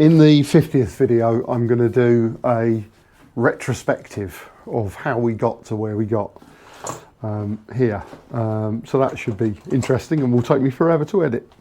In the 50th video, I'm going to do a retrospective of how we got to where we got here. So that should be interesting and will take me forever to edit.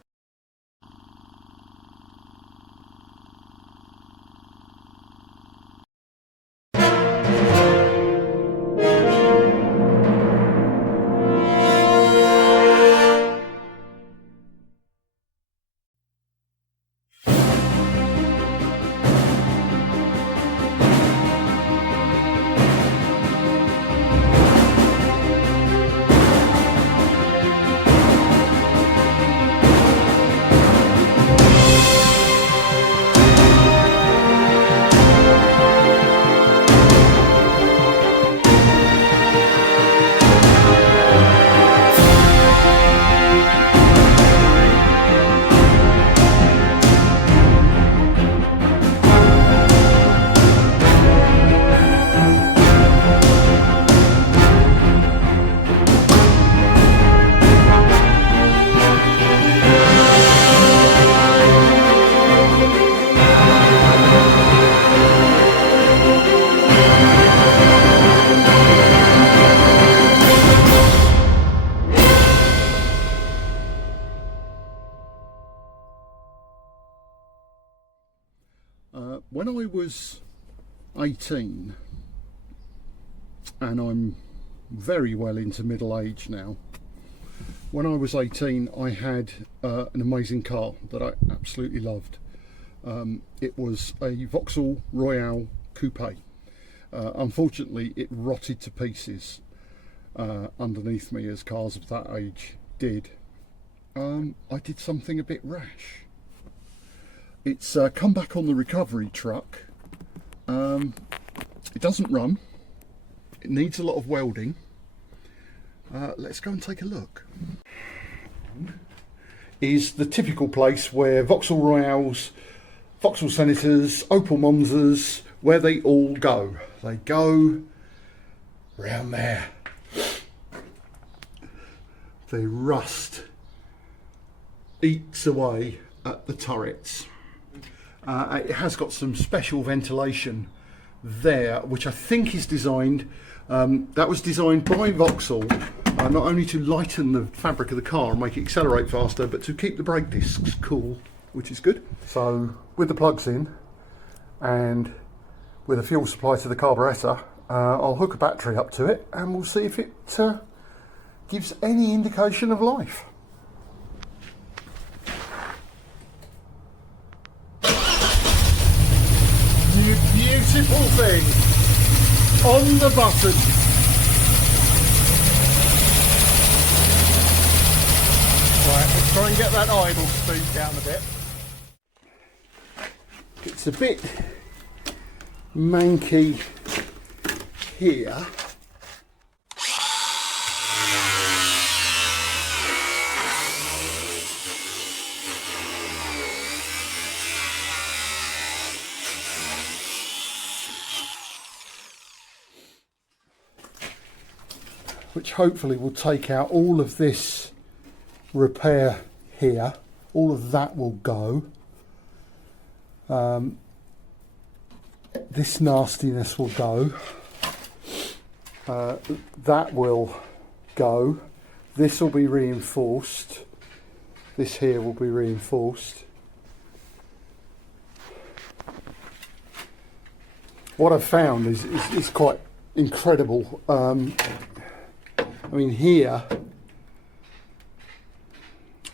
When I was 18, and I'm very well into middle age now, when I was 18 I had an amazing car that I absolutely loved. It was a Vauxhall Royale Coupé. Unfortunately it rotted to pieces underneath me, as cars of that age did. I did something a bit rash. It's come back on the recovery truck. It doesn't run. It needs a lot of welding. Let's go and take a look. Is the typical place where Vauxhall Royales, Vauxhall Senators, Opel Monzas, where they all go. They go round there. The rust eats away at the turrets. It has got some special ventilation there, which I think is designed, that was designed by Vauxhall, not only to lighten the fabric of the car and make it accelerate faster, but to keep the brake discs cool, which is good. So with the plugs in and with a fuel supply to the carburettor, I'll hook a battery up to it and we'll see if it gives any indication of life. Beautiful thing on the button. Right, let's try and get that idle speed down a bit. It's a bit manky here. Which hopefully will take out all of this repair here. All of that will go. This nastiness will go. That will go. This will be reinforced. This here will be reinforced. What I've found is quite incredible. I mean, here,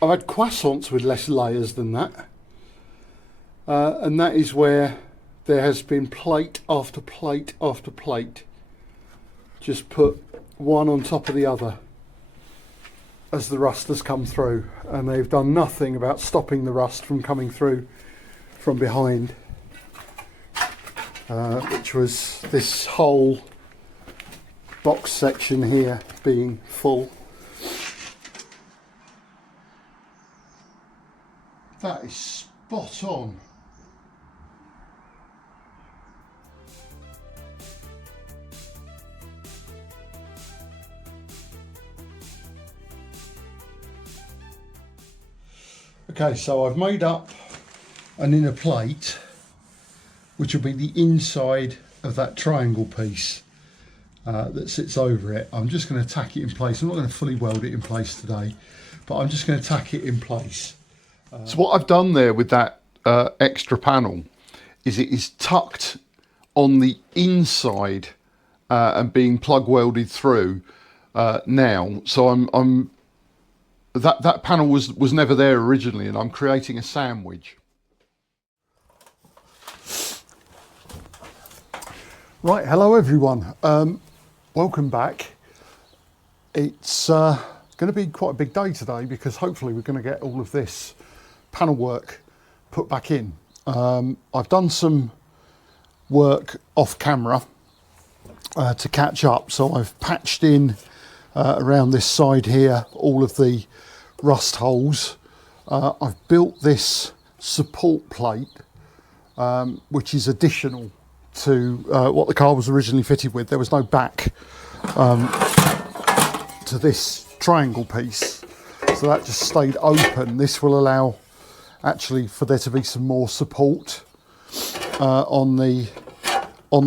I've had croissants with less layers than that. And that is where there has been plate after plate after plate. Just put one on top of the other as the rust has come through. And they've done nothing about stopping the rust from coming through from behind. Which was this whole box section here being full. That is spot on. Okay, so I've made up an inner plate which will be the inside of that triangle piece that sits over it. I'm just going to tack it in place. I'm not going to fully weld it in place today, but I'm just going to tack it in place. So what I've done there with that extra panel is it is tucked on the inside and being plug welded through now. So that panel was never there originally, and I'm creating a sandwich. Right, hello everyone. Welcome back. It's going to be quite a big day today because hopefully we're going to get all of this panel work put back in. I've done some work off camera to catch up, so I've patched in around this side here all of the rust holes. I've built this support plate which is additional to what the car was originally fitted with. There was no back to this triangle piece, so that just stayed open. This will allow actually for there to be some more support on the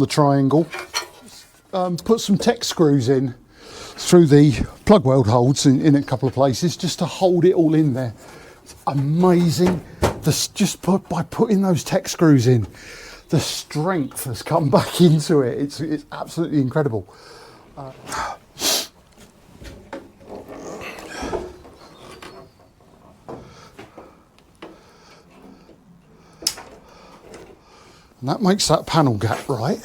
triangle. Put some Tech screws in through the plug weld holes in a couple of places just to hold it all in there. It's amazing. By putting those Tech screws in, the strength has come back into it. It's absolutely incredible. And that makes that panel gap right.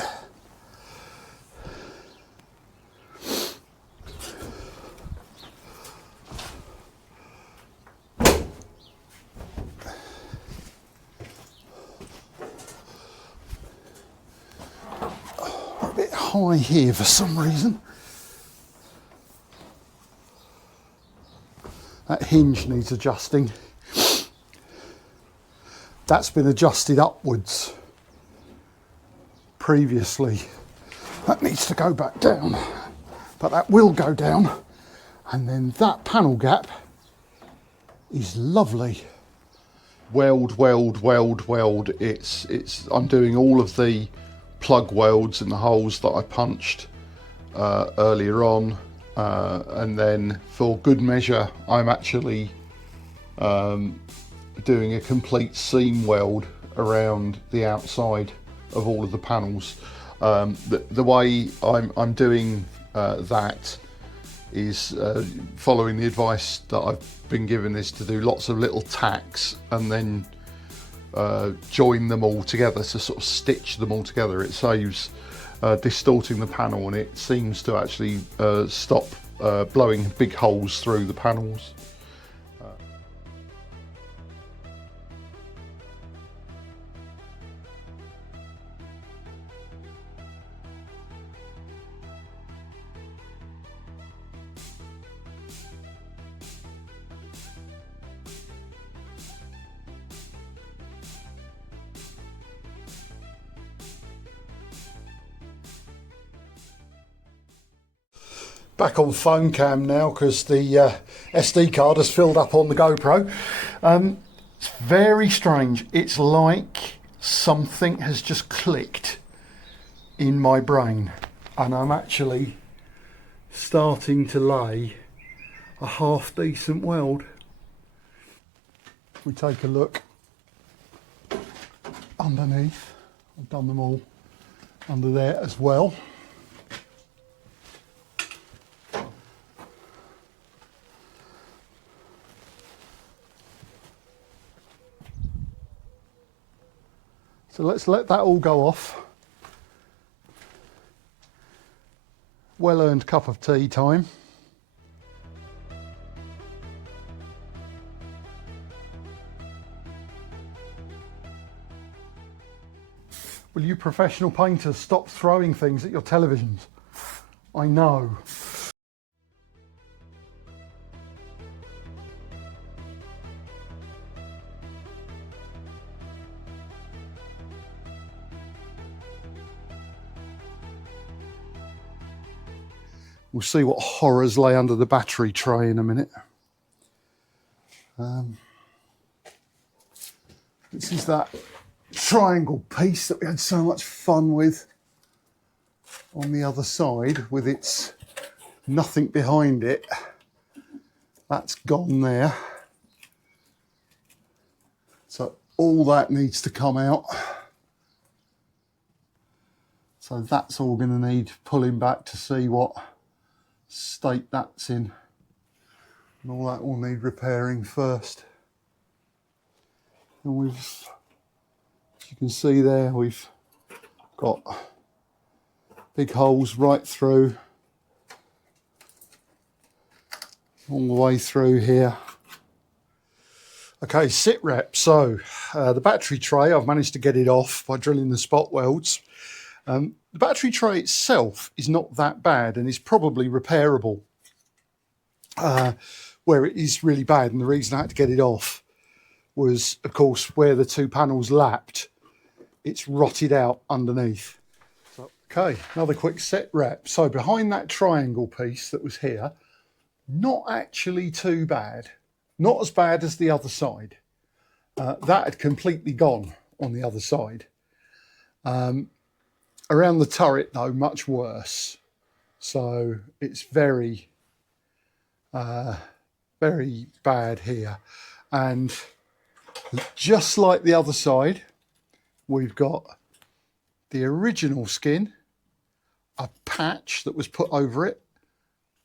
A bit high here for some reason. That hinge needs adjusting. That's been adjusted upwards previously. That needs to go back down, but that will go down, and then that panel gap is lovely. Weld. I'm doing all of the plug welds in the holes that I punched earlier on, and then for good measure I'm actually doing a complete seam weld around the outside of all of the panels. The way I'm doing that is following the advice that I've been given, is to do lots of little tacks and then join them all together to sort of stitch them all together. It saves distorting the panel, and it seems to actually stop blowing big holes through the panels. Back on phone cam now because the SD card has filled up on the GoPro. It's very strange. It's like something has just clicked in my brain, and I'm actually starting to lay a half decent weld. If we take a look underneath, I've done them all under there as well. So let's let that all go off. Well-earned cup of tea time. Will you professional painters stop throwing things at your televisions? I know. We'll see what horrors lay under the battery tray in a minute. This is that triangle piece that we had so much fun with on the other side with its nothing behind it. That's gone there. So all that needs to come out. So that's all going to need pulling back to see what state that's in. And all that will need repairing first. And we've, as you can see there, we've got big holes right through, all the way through here. Okay, sit rep. So the battery tray, I've managed to get it off by drilling the spot welds. The battery tray itself is not that bad and is probably repairable. Where it is really bad, and the reason I had to get it off was, of course, where the two panels lapped, it's rotted out underneath. So, okay, another quick set rep. So behind that triangle piece that was here, not actually too bad. Not as bad as the other side. That had completely gone on the other side. Around the turret, though, much worse. So it's very, very bad here. And just like the other side, we've got the original skin, a patch that was put over it,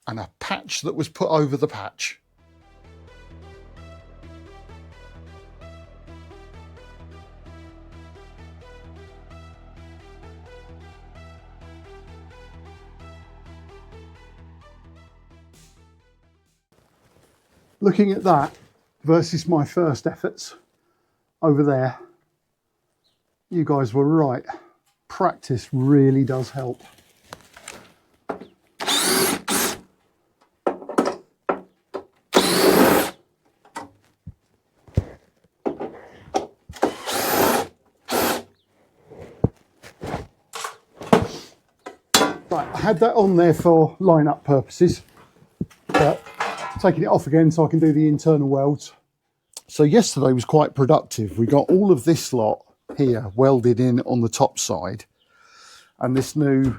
and a patch that was put over the patch. Looking at that versus my first efforts over there, you guys were right. Practice really does help. Right, I had that on there for line-up purposes, but taking it off again so I can do the internal welds. So yesterday was quite productive. We got all of this lot here welded in on the top side and this new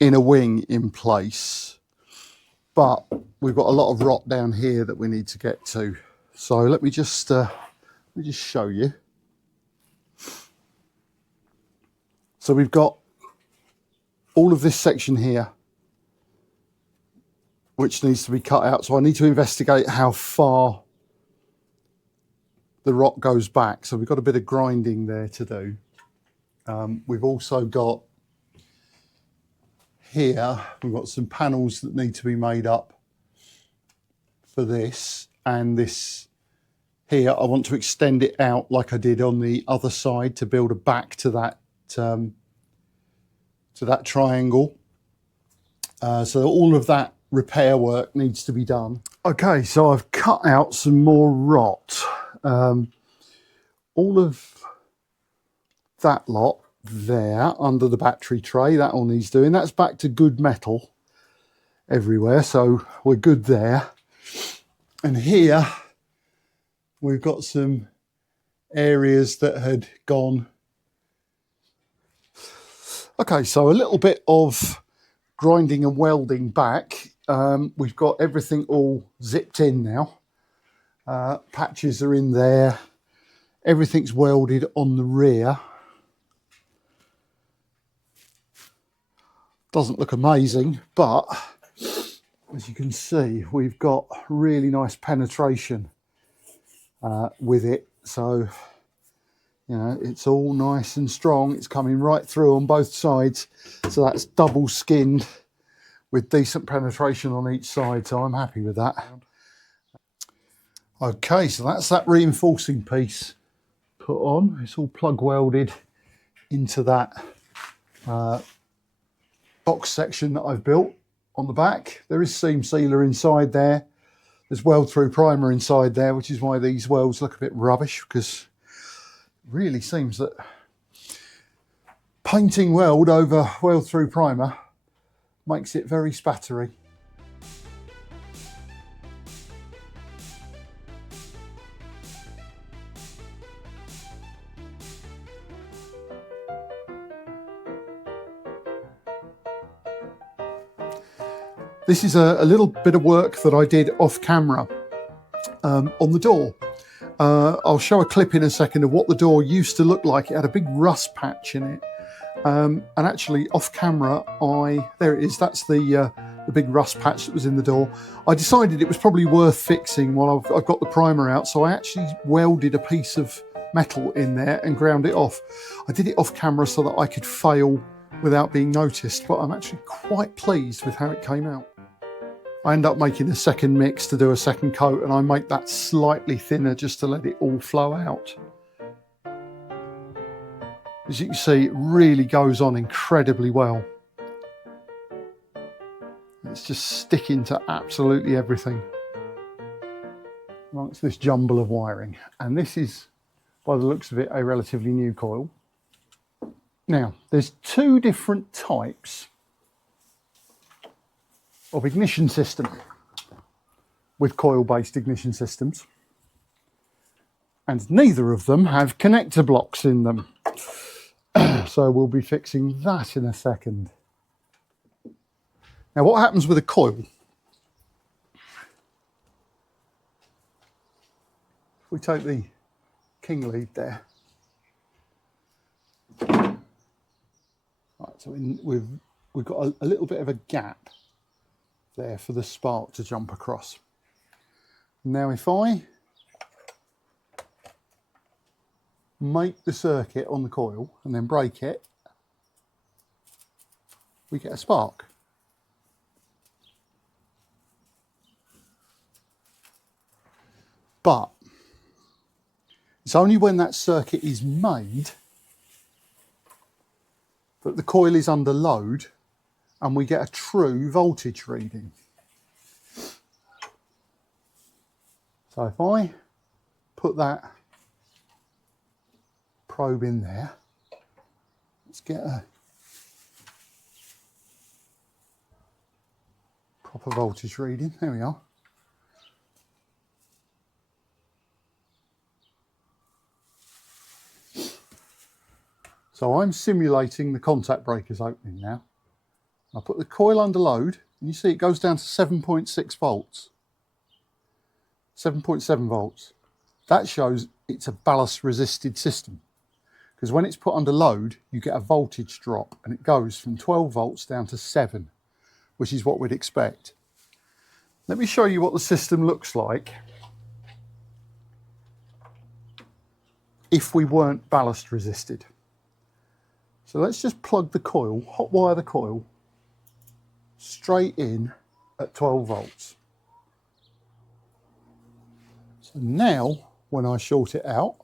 inner wing in place. But we've got a lot of rot down here that we need to get to. So let me just show you. So we've got all of this section here which needs to be cut out. So I need to investigate how far the rot goes back. So we've got a bit of grinding there to do. We've also got here, we've got some panels that need to be made up for this. And this here, I want to extend it out like I did on the other side to build a back to that triangle. So all of that repair work needs to be done. Okay, so I've cut out some more rot. All of that lot there under the battery tray, that all needs doing. That's back to good metal everywhere, so we're good there. And here we've got some areas that had gone. Okay, so a little bit of grinding and welding back. We've got everything all zipped in now. Patches are in there. Everything's welded on the rear. Doesn't look amazing, but as you can see, we've got really nice penetration with it. So, you know, it's all nice and strong. It's coming right through on both sides. So that's double skinned with decent penetration on each side. So I'm happy with that. Okay, so that's that reinforcing piece put on. It's all plug welded into that box section that I've built on the back. There is seam sealer inside there. There's weld through primer inside there, which is why these welds look a bit rubbish, because it really seems that painting weld over weld through primer makes it very spattery. This is a little bit of work that I did off camera on the door. I'll show a clip in a second of what the door used to look like. It had a big rust patch in it. And actually off camera, there it is, that's the big rust patch that was in the door. I decided it was probably worth fixing while I've got the primer out, so I actually welded a piece of metal in there and ground it off. I did it off camera so that I could fail without being noticed, but I'm actually quite pleased with how it came out. I end up making a second mix to do a second coat, and I make that slightly thinner just to let it all flow out. As you can see, it really goes on incredibly well. It's just sticking to absolutely everything amongst this jumble of wiring. And this is, by the looks of it, a relatively new coil. Now, there's two different types of ignition system with coil-based ignition systems, and neither of them have connector blocks in them. So we'll be fixing that in a second. Now, what happens with a coil? If we take the king lead there. Right, so we've got a little bit of a gap there for the spark to jump across. Now, if I make the circuit on the coil and then break it, we get a spark. But it's only when that circuit is made that the coil is under load and we get a true voltage reading. So if I put that probe in there, let's get a proper voltage reading. There we are. So I'm simulating the contact breakers opening now. I put the coil under load and you see it goes down to 7.6 volts. 7.7 volts. That shows it's a ballast resisted system, because when it's put under load you get a voltage drop and it goes from 12 volts down to 7, which is what we'd expect. Let me show you what the system looks like if we weren't ballast resisted. So let's just plug the coil, hot wire the coil, straight in at 12 volts. So now, when I short it out,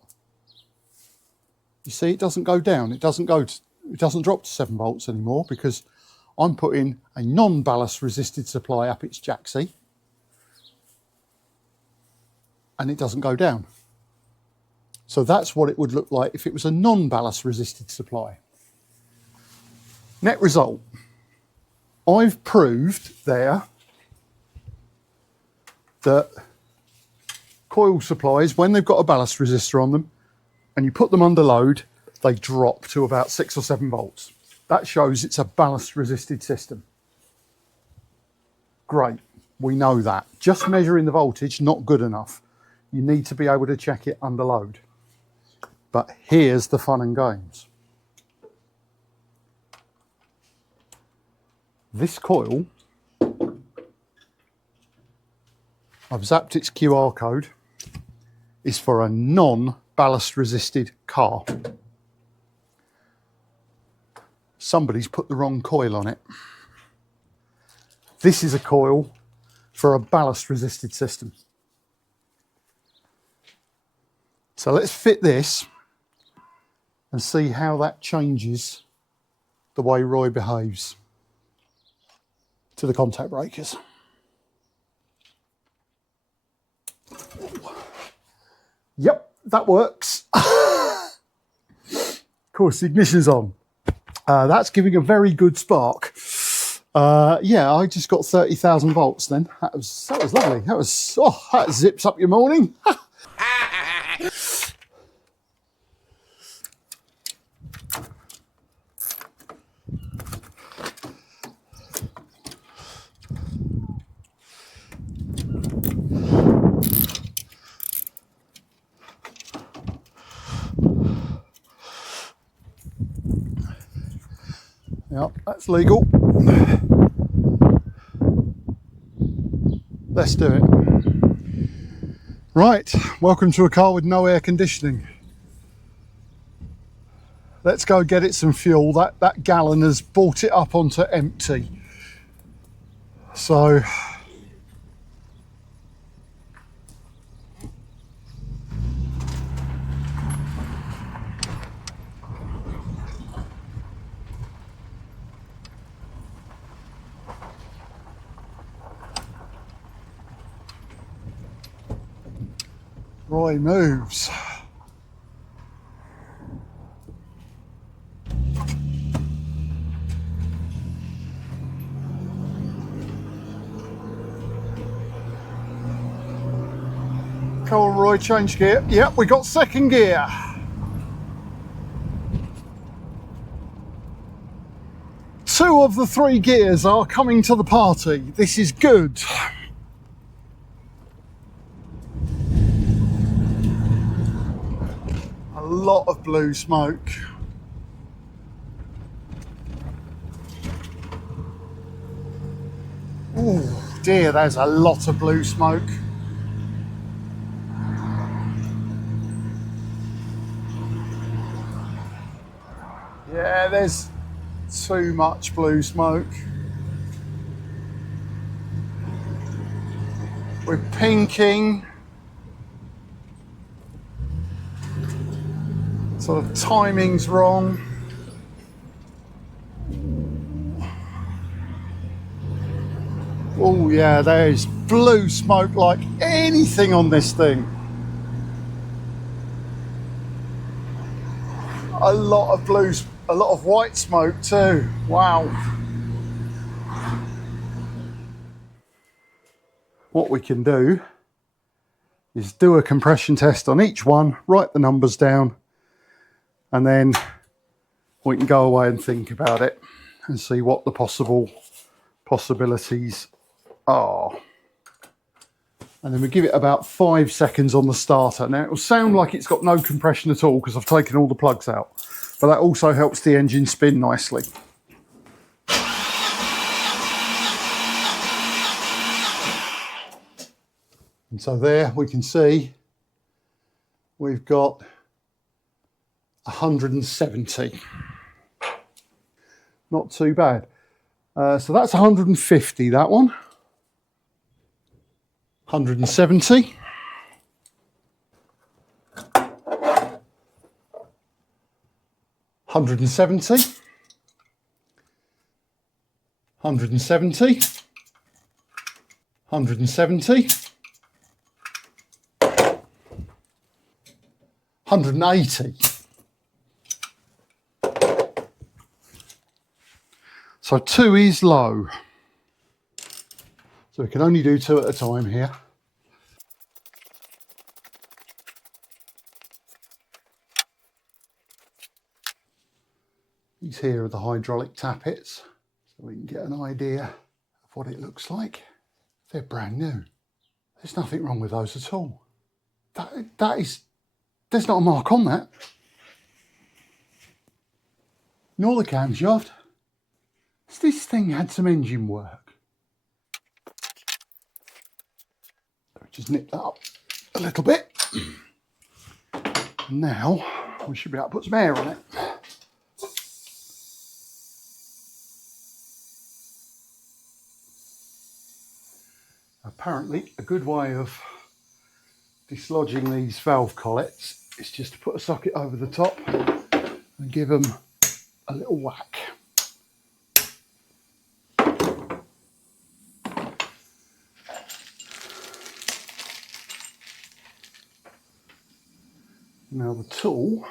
you see it doesn't go down. It doesn't drop to 7 volts anymore, because I'm putting a non-ballast resisted supply up its jacksie, and it doesn't go down. So that's what it would look like if it was a non-ballast resisted supply. Net result, I've proved there that coil supplies, when they've got a ballast resistor on them and you put them under load, they drop to about 6 or 7 volts. That shows it's a ballast resisted system. Great, we know that. Just measuring the voltage, not good enough. You need to be able to check it under load. But here's the fun and games. This coil, I've zapped its QR code, is for a non-ballast resisted car. Somebody's put the wrong coil on it. This is a coil for a ballast resisted system. So let's fit this and see how that changes the way Roy behaves to the contact breakers. Yep, that works. Of course, the ignition's on. That's giving a very good spark. Yeah, I just got 30,000 volts then. That was lovely. That zips up your morning. Yep, that's legal. Let's do it. Right, welcome to a car with no air conditioning. Let's go get it some fuel. That gallon has brought it up onto empty. So Roy moves. Come on, Roy, change gear. Yep, we got second gear. Two of the three gears are coming to the party. This is good. A lot of blue smoke. Oh dear, there's a lot of blue smoke. Yeah, there's too much blue smoke. We're pinking. So the timing's wrong. Oh yeah, there's blue smoke like anything on this thing. A lot of white smoke too. Wow. What we can do is do a compression test on each one, write the numbers down, and then we can go away and think about it and see what the possibilities are. And then we give it about 5 seconds on the starter. Now it will sound like it's got no compression at all because I've taken all the plugs out, but that also helps the engine spin nicely. And so there we can see we've got 170. Not too bad. So that's 150, that one. 170. 170. 170. 170. 180. So 2 is low. So we can only do 2 at a time here. These here are the hydraulic tappets, so we can get an idea of what it looks like. They're brand new. There's nothing wrong with those at all. There's not a mark on that. Nor the camshaft. This thing had some engine work. Just nip that up a little bit. Now we should be able to put some air on it. Apparently a good way of dislodging these valve collets is just to put a socket over the top and give them a little whack. Now the tool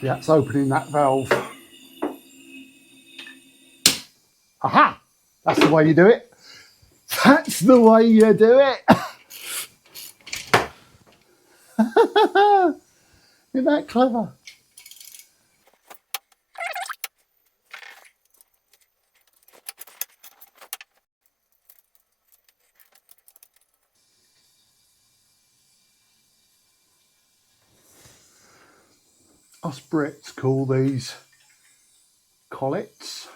it's opening that valve. Aha! That's the way you do it. That's the way you do it. Isn't that clever? Us Brits call these collets.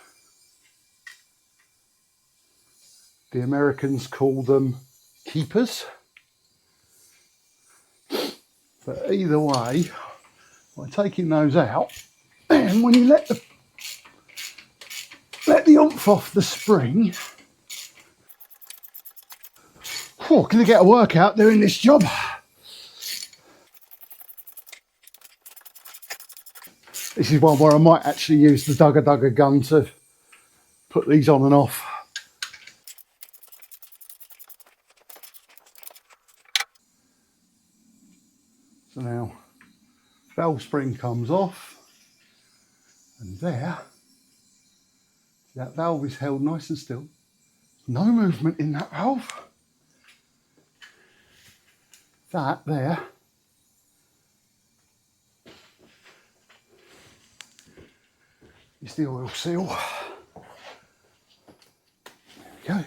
The Americans call them keepers. But either way, by taking those out, and when you let the oomph off the spring, gonna get a workout doing this job. This is one where I might actually use the Dugger gun to put these on and off. So now, valve spring comes off, and there, that valve is held nice and still. No movement in that valve. That there is the oil seal. There we go.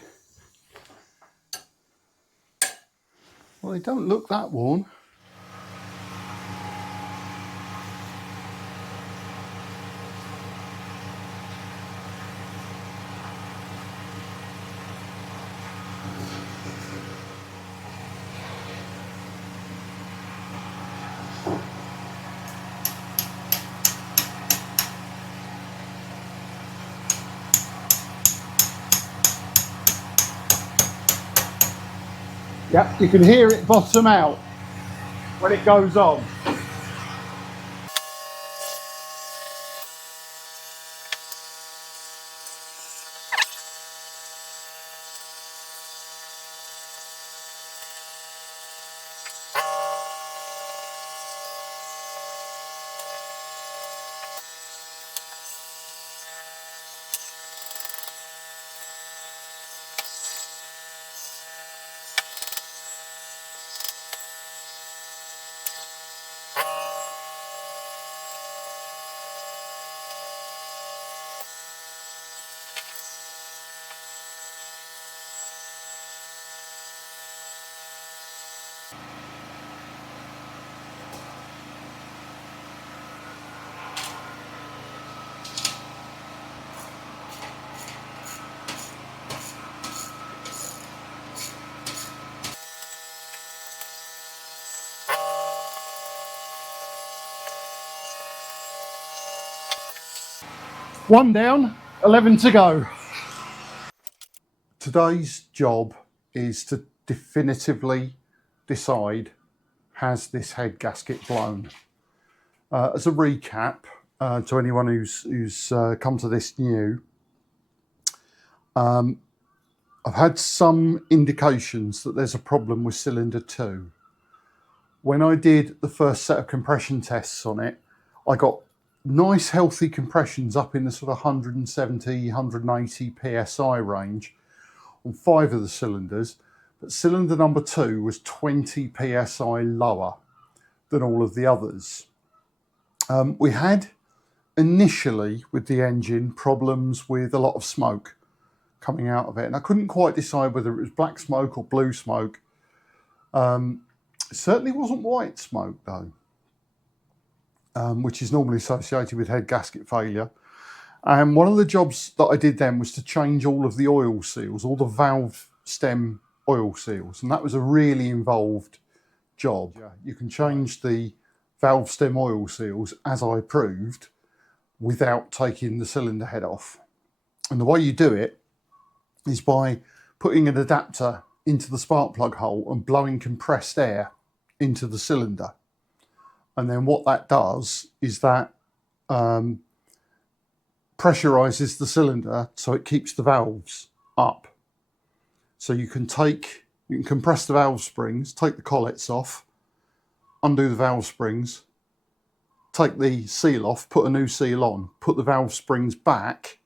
Well, they don't look that worn. Yep, you can hear it bottom out when it goes on. One down, 11 to go. Today's job is to definitively decide, has this head gasket blown? As a recap, to anyone who's come to this new, I've had some indications that there's a problem with cylinder 2. When I did the first set of compression tests on it, I got nice healthy compressions up in the sort of 170, 180 psi range on 5 of the cylinders, but cylinder number 2 was 20 psi lower than all of the others. We had initially with the engine problems with a lot of smoke coming out of it, and I couldn't quite decide whether it was black smoke or blue smoke. It certainly wasn't white smoke though, which is normally associated with head gasket failure. And one of the jobs that I did then was to change all of the oil seals, all the valve stem oil seals, and that was a really involved job. You can change the valve stem oil seals, as I proved, without taking the cylinder head off. And the way you do it is by putting an adapter into the spark plug hole and blowing compressed air into the cylinder. And then what that does is that pressurizes the cylinder so it keeps the valves up. So you can compress the valve springs, take the collets off, undo the valve springs, take the seal off, put a new seal on, put the valve springs back,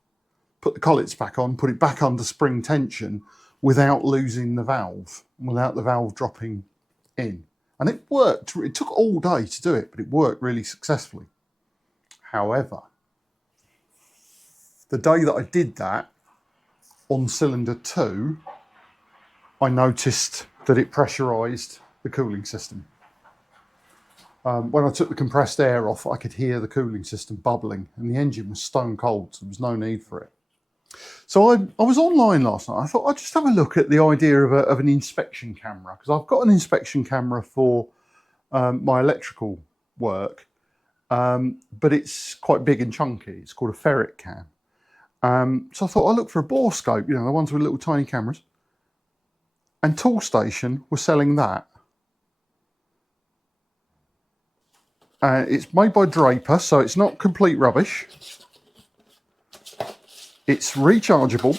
put the collets back on, put it back under spring tension without losing the valve, without the valve dropping in. And it worked. It took all day to do it, but it worked really successfully. However, the day that I did that on cylinder 2, I noticed that it pressurised the cooling system. When I took the compressed air off, I could hear the cooling system bubbling, and the engine was stone cold, so there was no need for it. So I was online last night. I thought I'd just have a look at the idea of an inspection camera, because I've got an inspection camera for my electrical work, but it's quite big and chunky. It's called a ferret cam. So I thought I'd look for a bore scope, you know, the ones with little tiny cameras. And Toolstation were selling that. It's made by Draper, so it's not complete rubbish. It's rechargeable.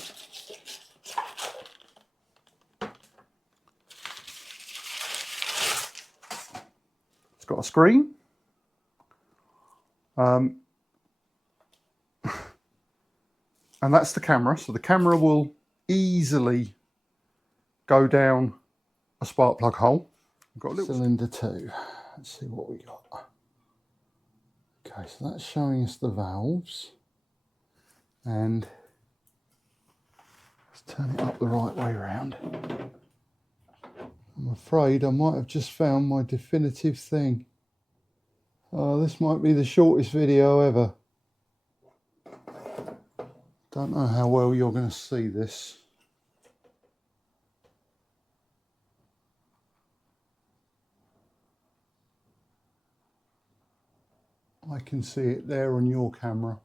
It's got a screen. And that's the camera. So the camera will easily go down a spark plug hole. We've got a little cylinder 2. Let's see what we got. Okay, so that's showing us the valves. And let's turn it up the right way around. I'm afraid I might have just found my definitive thing. Oh, this might be the shortest video ever. Don't know how well you're going to see this. I can see it there on your camera.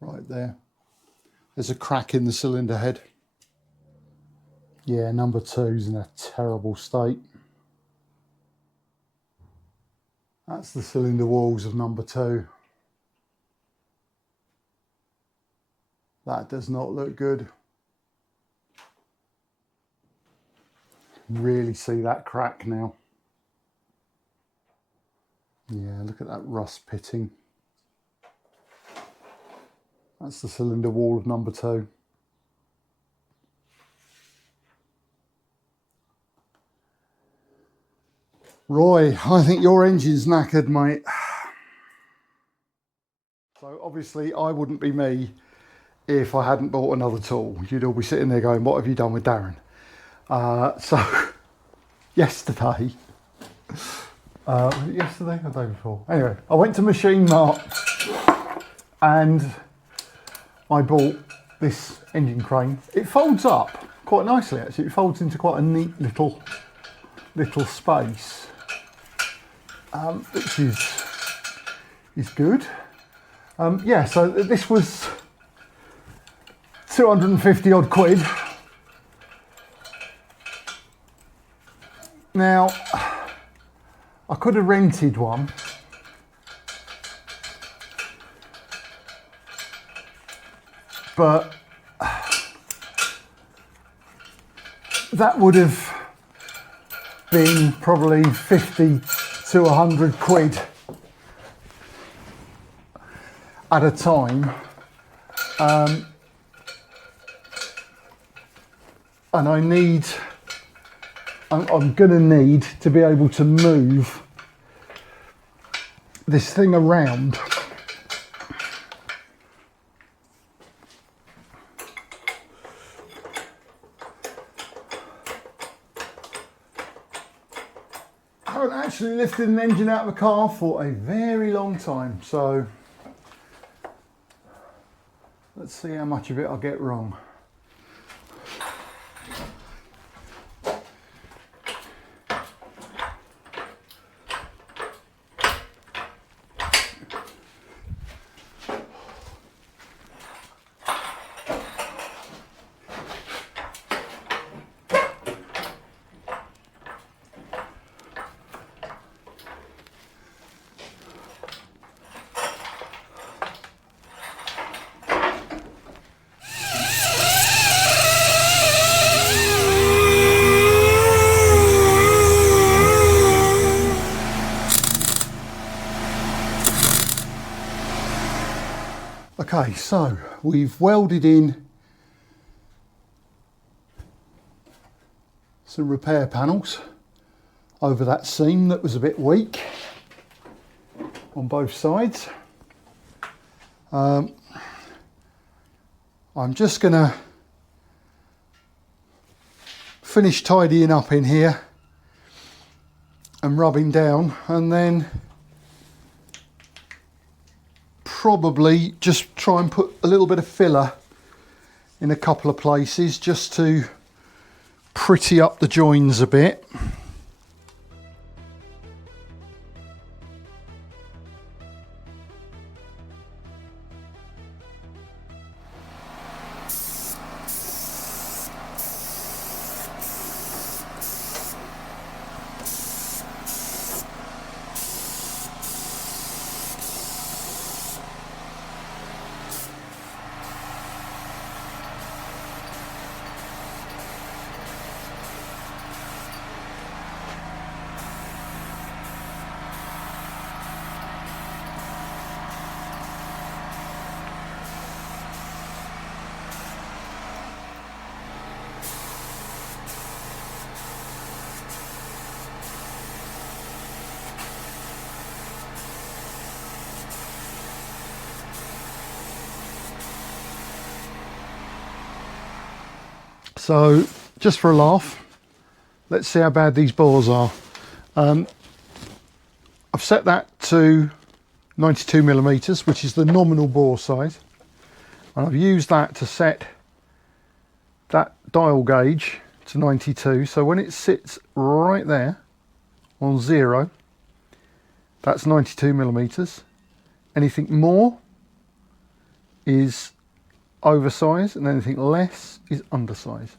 Right there. There's a crack in the cylinder head. Yeah, number 2's in a terrible state. That's the cylinder walls of number 2. That does not look good. Really see that crack now. Yeah, look at that rust pitting. That's the cylinder wall of number 2. Roy, I think your engine's knackered, mate. So obviously I wouldn't be me if I hadn't bought another tool. You'd all be sitting there going, what have you done with Darren? So yesterday, was it yesterday or the day before? Anyway, I went to Machine Mart and I bought this engine crane. It folds up quite nicely actually. It folds into quite a neat little space, which is good. Yeah, so this was 250 odd quid. Now, I could have rented one, but that would have been probably 50 to 100 quid at a time. And I'm going to need to be able to move this thing around. I haven't actually lifted an engine out of a car for a very long time, so let's see how much of it I get wrong. Okay, so we've welded in some repair panels over that seam that was a bit weak on both sides. I'm just going to finish tidying up in here and rubbing down, and then probably just try and put a little bit of filler in a couple of places just to pretty up the joins a bit. So just for a laugh, let's see how bad these bores are. I've set that to 92 millimeters, which is the nominal bore size, and I've used that to set that dial gauge to 92. So when it sits right there on 0, that's 92 millimeters. Anything more is oversize, and anything less is undersize.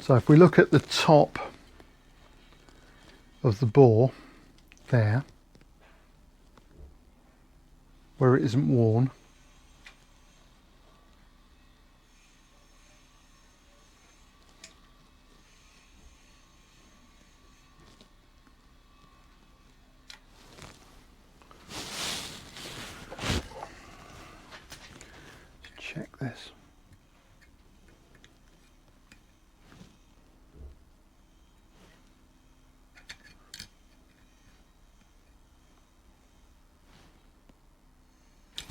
So if we look at the top of the bore there, where it isn't worn, check this.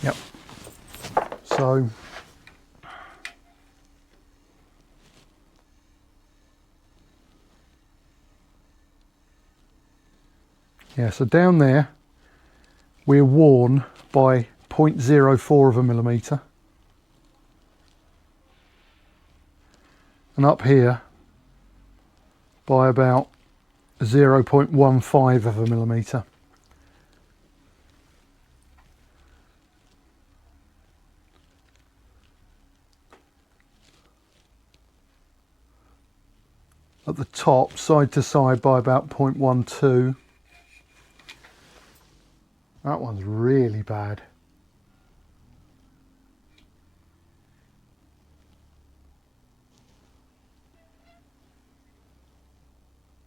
Yep. So yeah, so down there we're worn by 0.04 of a millimeter, and up here by about 0.15 of a millimeter. At the top, side to side, by about 0.12. That one's really bad.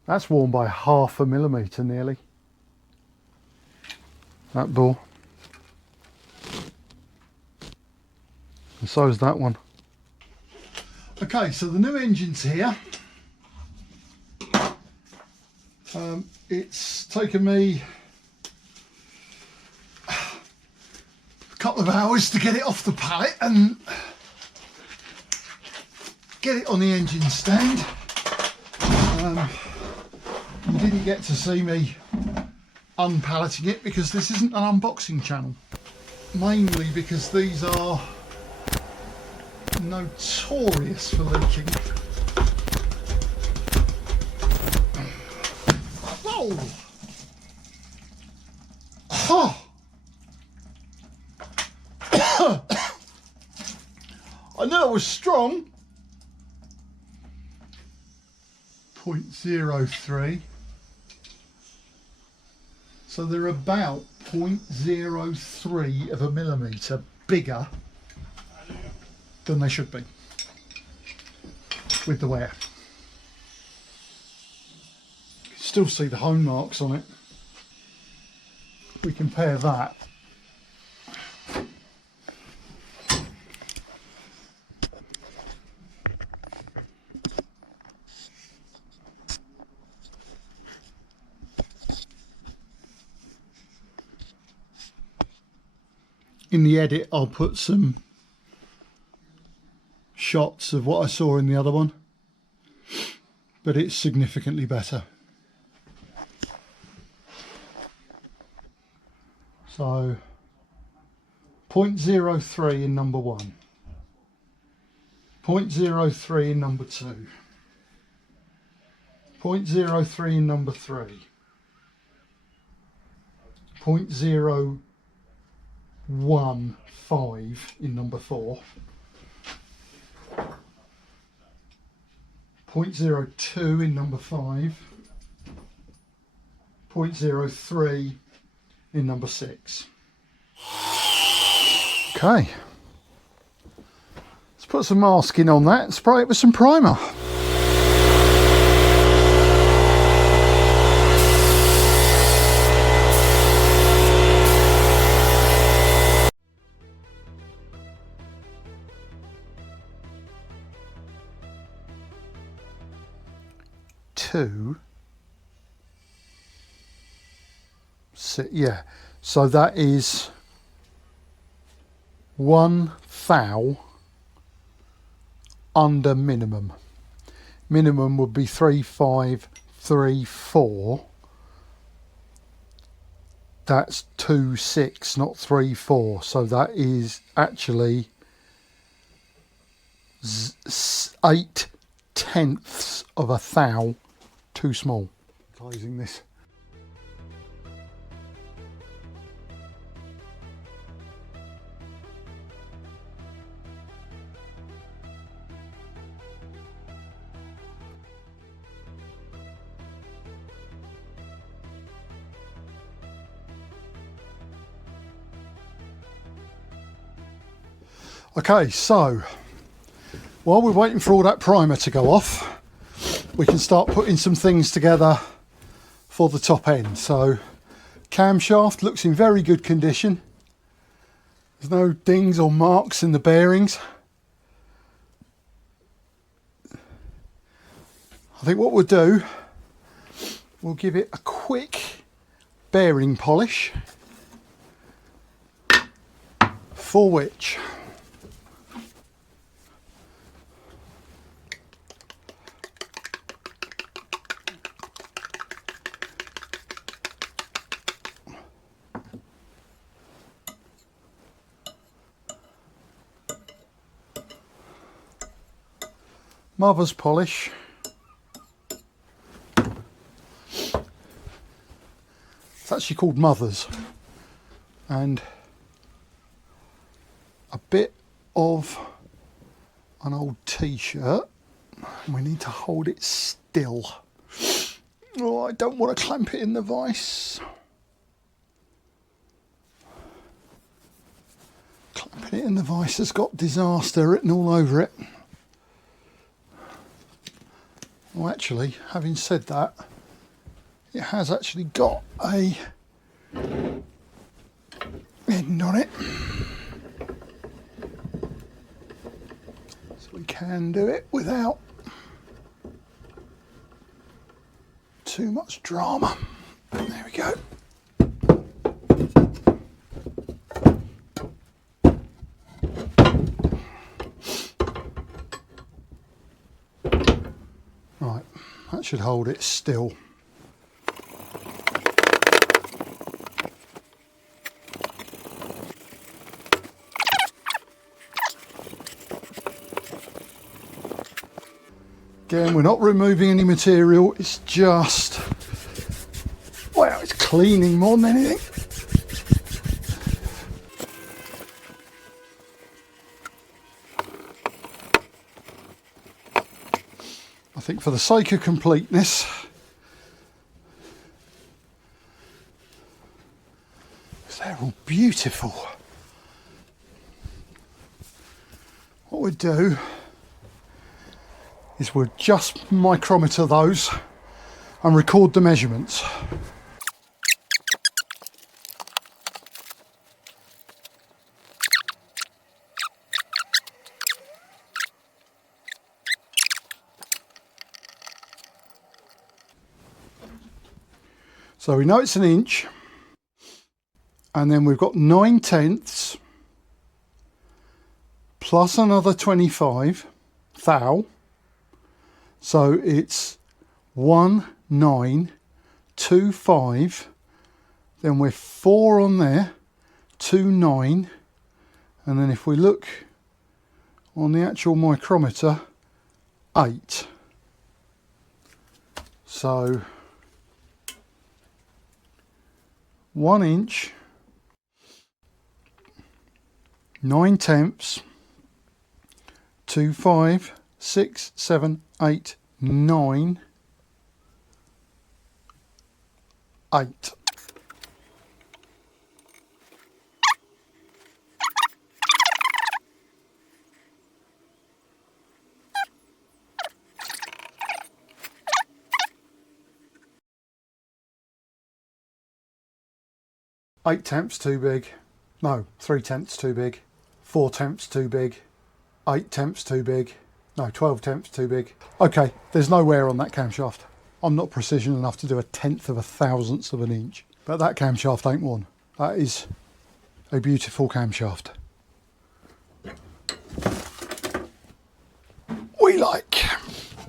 That's worn by 0.5 millimeter nearly, that bore. And so is that one. Okay, so the new engine's here. It's taken me a couple of hours to get it off the pallet and get it on the engine stand. You didn't get to see me unpalleting it because this isn't an unboxing channel, mainly because these are notorious for leaking. Oh. I know it was strong. 0.03. So they're about 0.03 of a millimetre bigger than they should be with the wear. You can still see the hone marks on it. If we compare that in the edit I'll put some shots of what I saw in the other one, but it's significantly better. So 0.03 in number 1, 0.03 in number 2, 0.03 in number 3, 0.015 in number 4, 0.02 in number 5, 0.03 in number 6. Okay, let's put some masking on that and spray it with some primer. Yeah, so that is 1 thou under minimum. Minimum would be 3534. That's 26, not 34. So that is actually 8/10 of a thou too small. Closing this. Okay, so while we're waiting for all that primer to go off, we can start putting some things together for the top end. So camshaft looks in very good condition. There's no dings or marks in the bearings. I think what we'll do, we'll give it a quick bearing polish, for which mother's polish. It's actually called Mother's, and a bit of an old t-shirt. We need to hold it still. Oh, I don't want to clamp it in the vise. Clamping it in the vise has got disaster written all over it. Well, actually, having said that, it has actually got a end on it, so we can do it without too much drama. There we go. Right, that should hold it still. Again, we're not removing any material, it's just, well, it's cleaning more than anything. I think for the sake of completeness, they're all beautiful. What we'll do is we'll just micrometer those and record the measurements. So we know it's an inch, and then we've got 9/10 plus another 25 thou. So it's 1925. Then we're 4 on there, 29. And then if we look on the actual micrometer, 8. So 1 inch, 9/10, 2, 5, 6, 7, 8, 9, 8. Eight tenths too big. No, 3/10 too big. 4/10 too big. 8/10 too big. No, 12/10 too big. Okay, there's no wear on that camshaft. I'm not precision enough to do a 1/10 of a thousandth of an inch, but that camshaft ain't one. That is a beautiful camshaft. We like.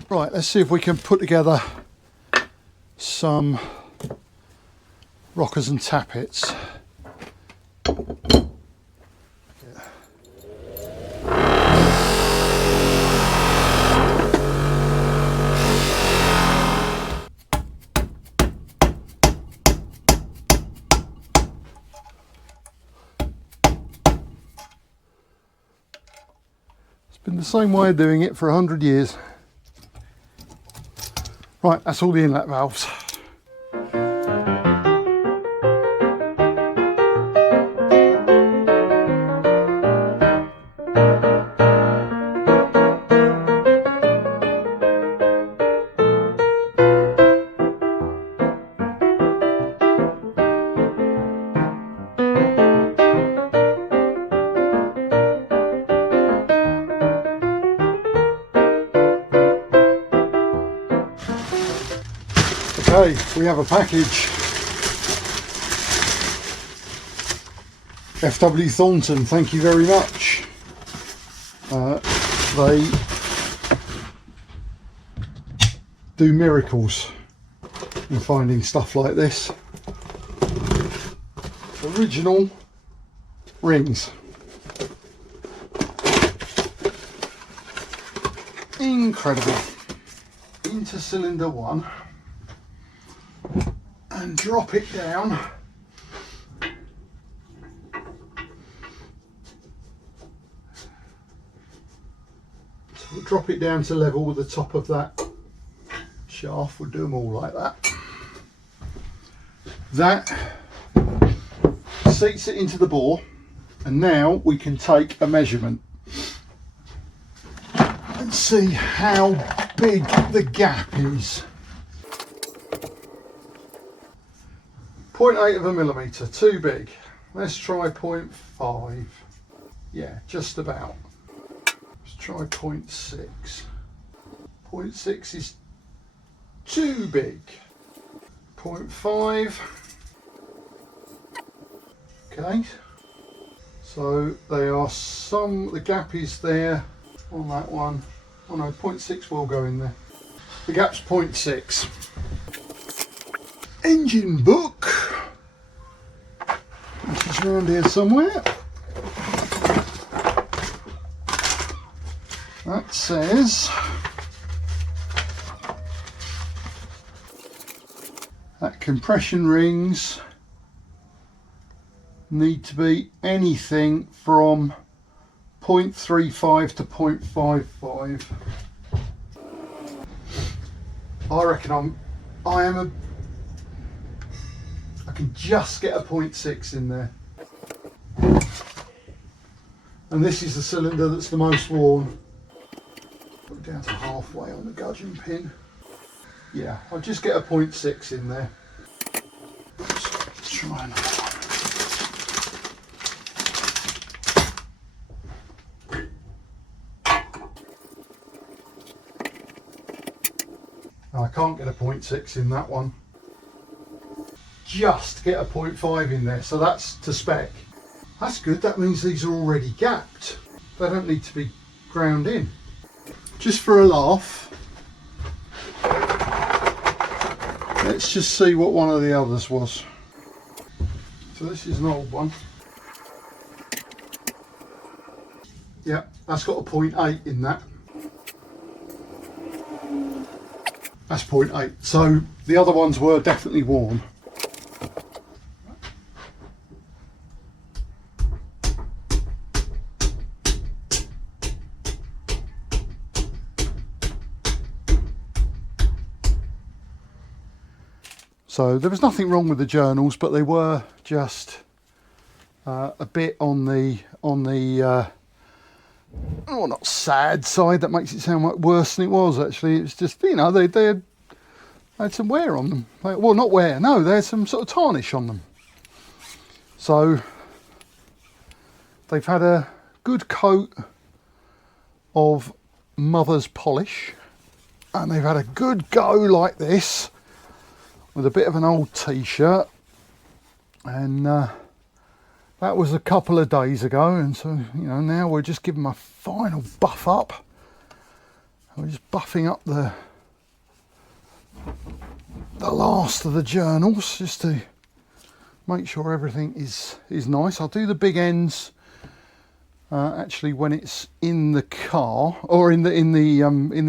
Right, let's see if we can put together some rockers and tappets. It's been the same way of doing it for 100 years. Right, that's all the inlet valves. Okay, we have a package. FW Thornton, thank you very much. They do miracles in finding stuff like this. Original rings. Incredible. Into cylinder 1. And drop it down. So we'll drop it down to level with the top of that shaft. We'll do them all like that. That seats it into the bore, and now we can take a measurement and see how big the gap is. 0.8 of a millimetre, too big. Let's try 0.5. Yeah, just about. Let's try 0.6. 0.6 is too big. 0.5. Okay. So they are the gap is there on that one. Oh no, 0.6 will go in there. The gap's 0.6. Engine book, which is around here somewhere. That says that compression rings need to be anything from 0.35 to 0.55. I reckon I can just get a 0.6 in there. And this is the cylinder that's the most worn. Put it down to halfway on the gudgeon pin. Yeah, I'll just get a 0.6 in there. Let's try another one. I can't get a 0.6 in that one. Just get a 0.5 in there, so that's to spec. That's good, that means these are already gapped. They don't need to be ground in. Just for a laugh, let's just see what one of the others was. So this is an old one. Yeah, that's got a 0.8 in that. That's 0.8. So the other ones were definitely worn. So there was nothing wrong with the journals, but they were just a bit on the oh, not sad side. That makes it sound like worse than it was. Actually, it's just, you know, they had some wear on them. Well, not wear. No, they had some sort of tarnish on them. So they've had a good coat of mother's polish, and they've had a good go like this with a bit of an old t-shirt, and that was a couple of days ago. And so, you know, now we're just giving them a final buff up. We're just buffing up the last of the journals just to make sure everything is nice. I'll do the big ends actually when it's in the car or in the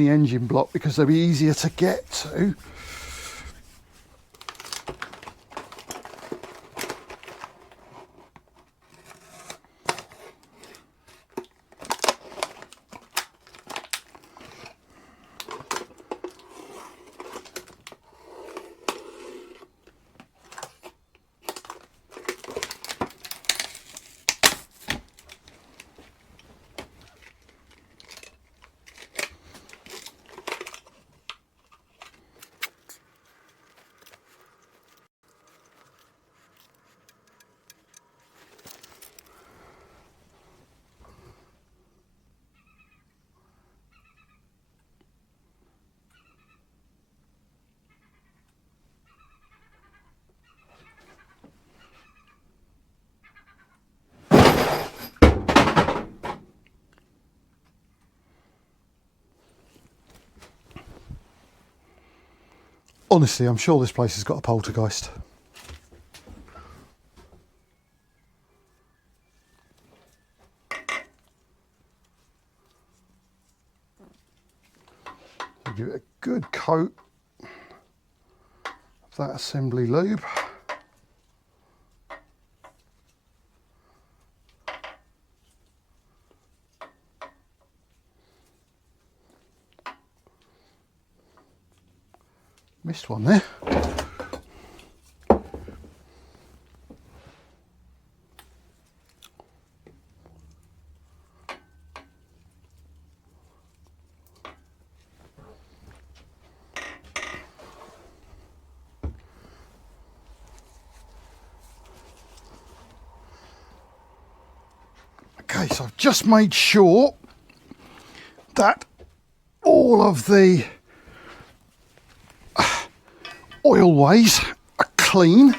engine block, because they'll be easier to get to. Honestly, I'm sure this place has got a poltergeist. I'll give it a good coat of that assembly lube. Missed one there. Okay, so I've just made sure that all of the oil ways are clean.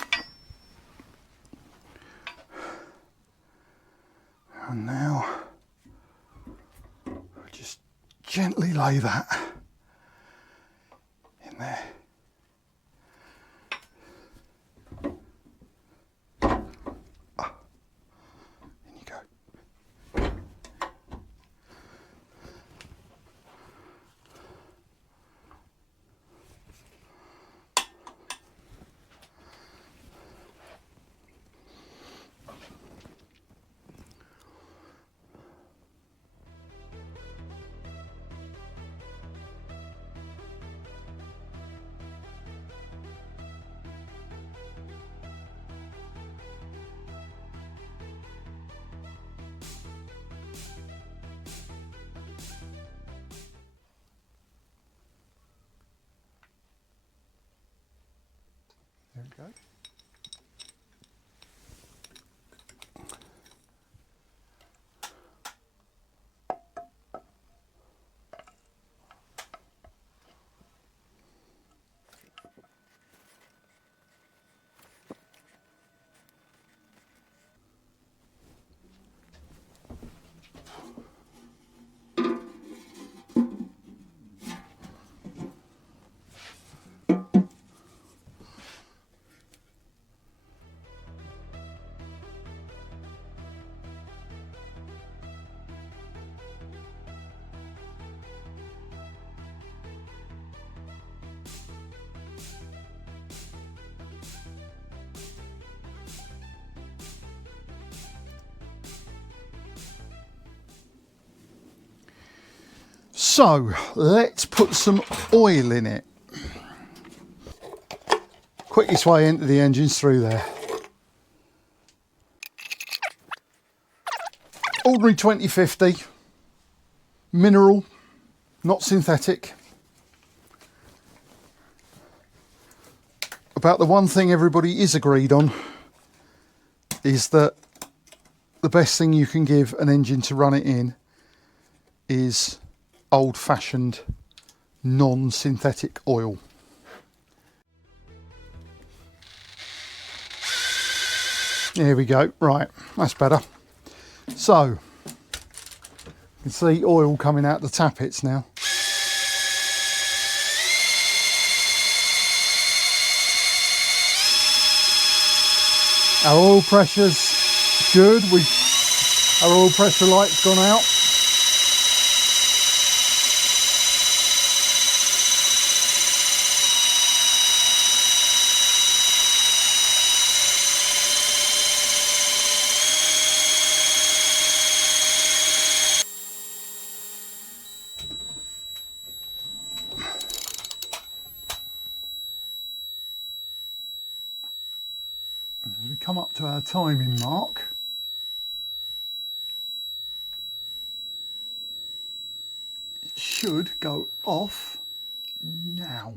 And now just gently lay that in there. In you go. There we go. So let's put some oil in it. Quickest way into the engine's through there. Ordinary 2050, mineral, not synthetic. About the one thing everybody is agreed on is that the best thing you can give an engine to run it in is old-fashioned non-synthetic oil. There we go. Right, that's better. So you can see oil coming out the tappets now. Our oil pressure's good. Our oil pressure light's gone out. As we come up to our timing mark, it should go off now.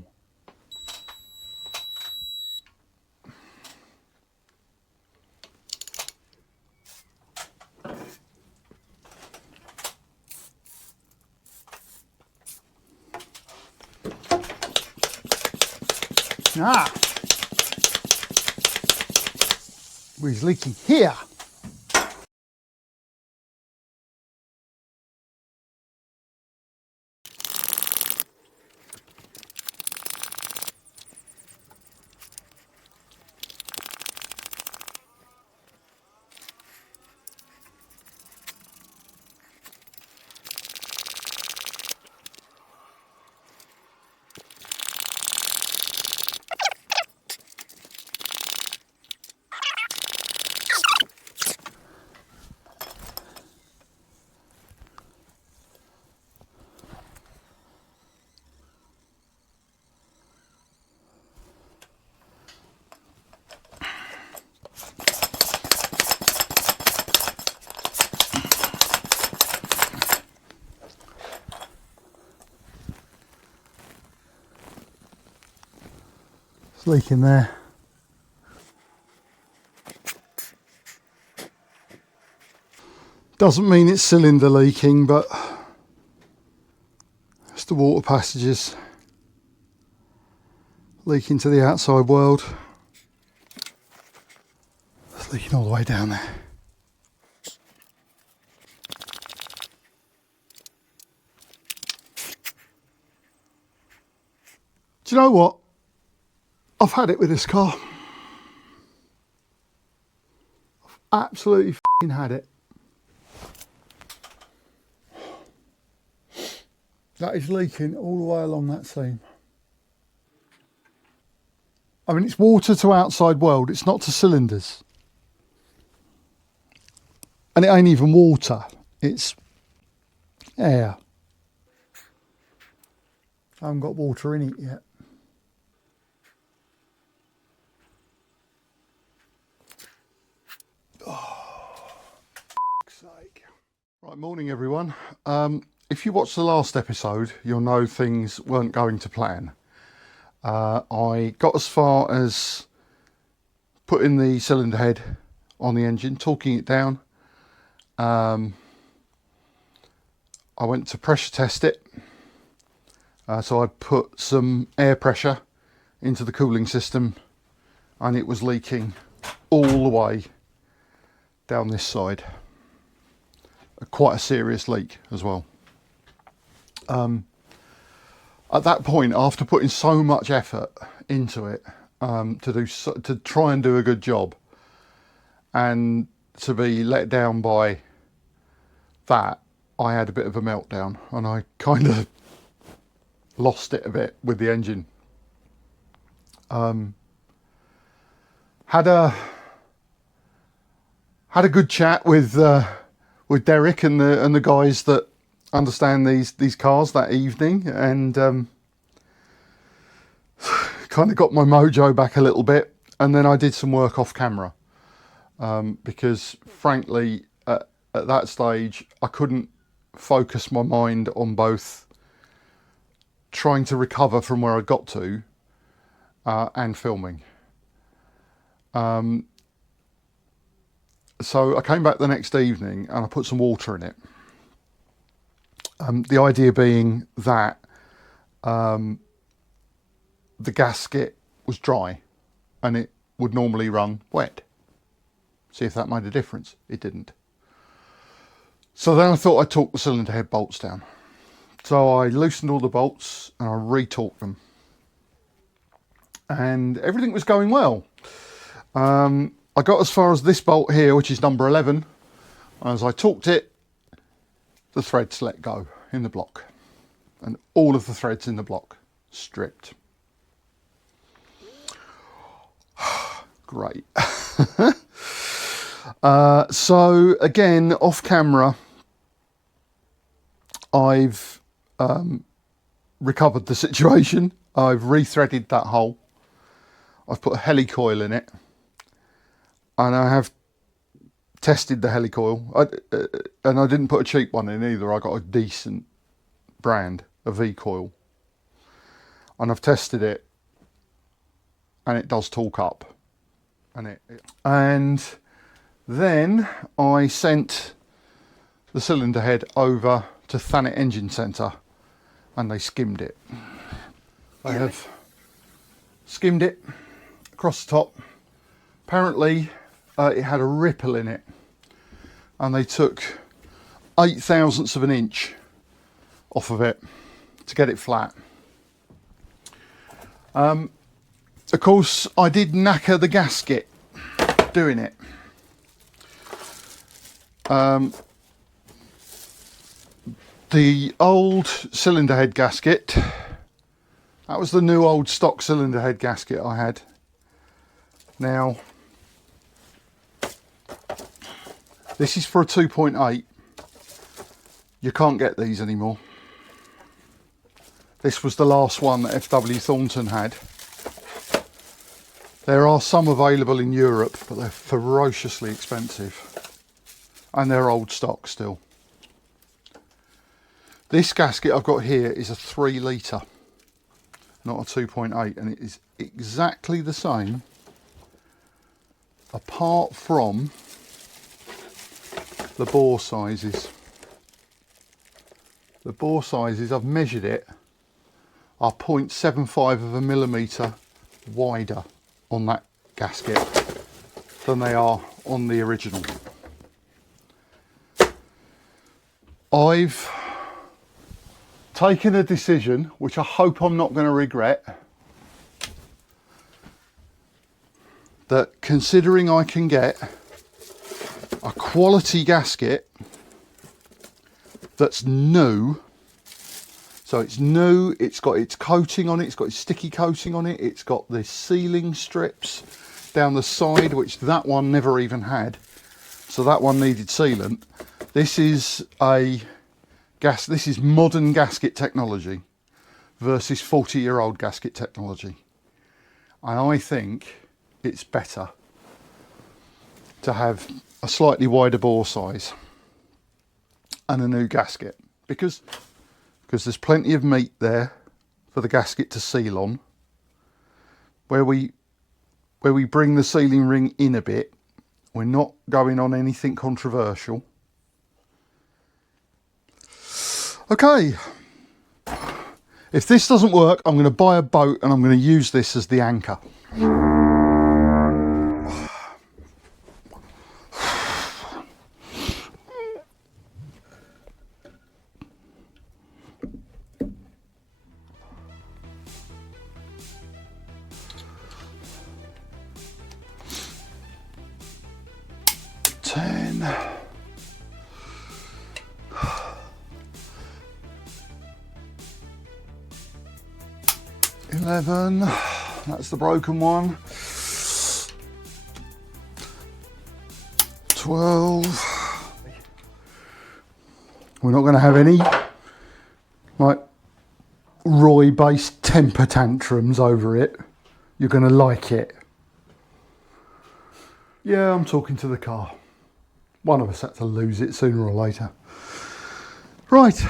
Ah! It's leaking here. Leaking there. Doesn't mean it's cylinder leaking, but it's the water passages leaking to the outside world. It's leaking all the way down there. Do you know what? I've had it with this car. I've absolutely f***ing had it. That is leaking all the way along that seam. I mean, it's water to outside world, it's not to cylinders. And it ain't even water, it's air. I haven't got water in it yet. Right, morning everyone. If you watched the last episode, you'll know things weren't going to plan. I got as far as putting the cylinder head on the engine, torquing it down. I went to pressure test it. So I put some air pressure into the cooling system and it was leaking all the way down this side. Quite a serious leak as well. At that point, after putting so much effort into it to try and do a good job, and to be let down by that, I had a bit of a meltdown and I kind of lost it a bit with the engine. Had a good chat with Derek and the guys that understand these cars that evening, and kind of got my mojo back a little bit. And then I did some work off camera, because frankly at that stage I couldn't focus my mind on both trying to recover from where I got to and filming. So I came back the next evening and I put some water in it. The idea being that the gasket was dry and it would normally run wet. See if that made a difference. It didn't. So then I thought I'd torque the cylinder head bolts down. So I loosened all the bolts and I re-torqued them. And everything was going well. I got as far as this bolt here, which is number 11. And as I torqued it, the threads let go in the block. And all of the threads in the block stripped. Great. So again, off camera, I've recovered the situation. I've rethreaded that hole. I've put a helicoil in it, and I have tested the helicoil. And I didn't put a cheap one in either. I got a decent brand, a V-coil, and I've tested it, and it does torque up. And then I sent the cylinder head over to Thanet Engine Centre, and they skimmed it. They have skimmed it across the top. Apparently it had a ripple in it, and they took 8 thousandths of an inch off of it to get it flat. Of course, I did knacker the gasket doing it. The old cylinder head gasket, that was the new old stock cylinder head gasket I had. Now, this is for a 2.8. You can't get these anymore. This was the last one that FW Thornton had. There are some available in Europe, but they're ferociously expensive. And they're old stock still. This gasket I've got here is a 3 litre, not a 2.8, and it is exactly the same, apart from the bore sizes. The bore sizes, I've measured it, are 0.75 of a millimetre wider on that gasket than they are on the original. I've taken a decision, which I hope I'm not going to regret, that considering I can get a quality gasket that's new, so it's new, it's got its coating on it, it's got its sticky coating on it, it's got the sealing strips down the side, which that one never even had, so that one needed sealant. This is this is modern gasket technology versus 40-year-old gasket technology, and I think it's better to have a slightly wider bore size and a new gasket, because there's plenty of meat there for the gasket to seal on. Where we bring the sealing ring in a bit, we're not going on anything controversial. Okay, if this doesn't work, I'm going to buy a boat and I'm going to use this as the anchor. That's the broken one. 12. We're not going to have any like Roy-based temper tantrums over it, you're going to like it. Yeah, I'm talking to the car. One of us had to lose it sooner or later. Right,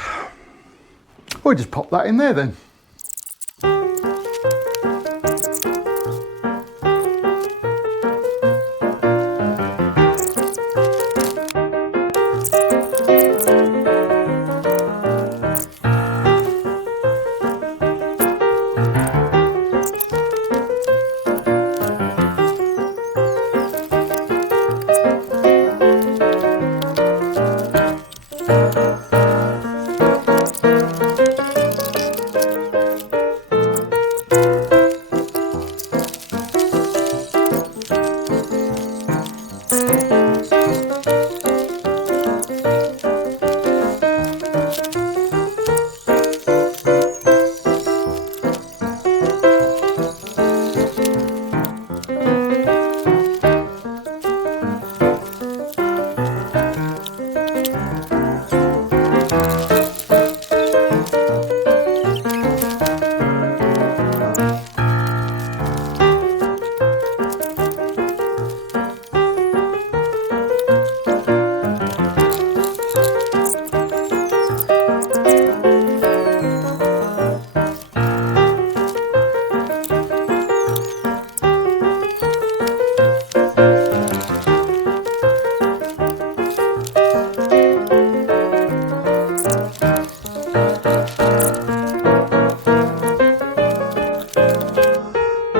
we'll just pop that in there then.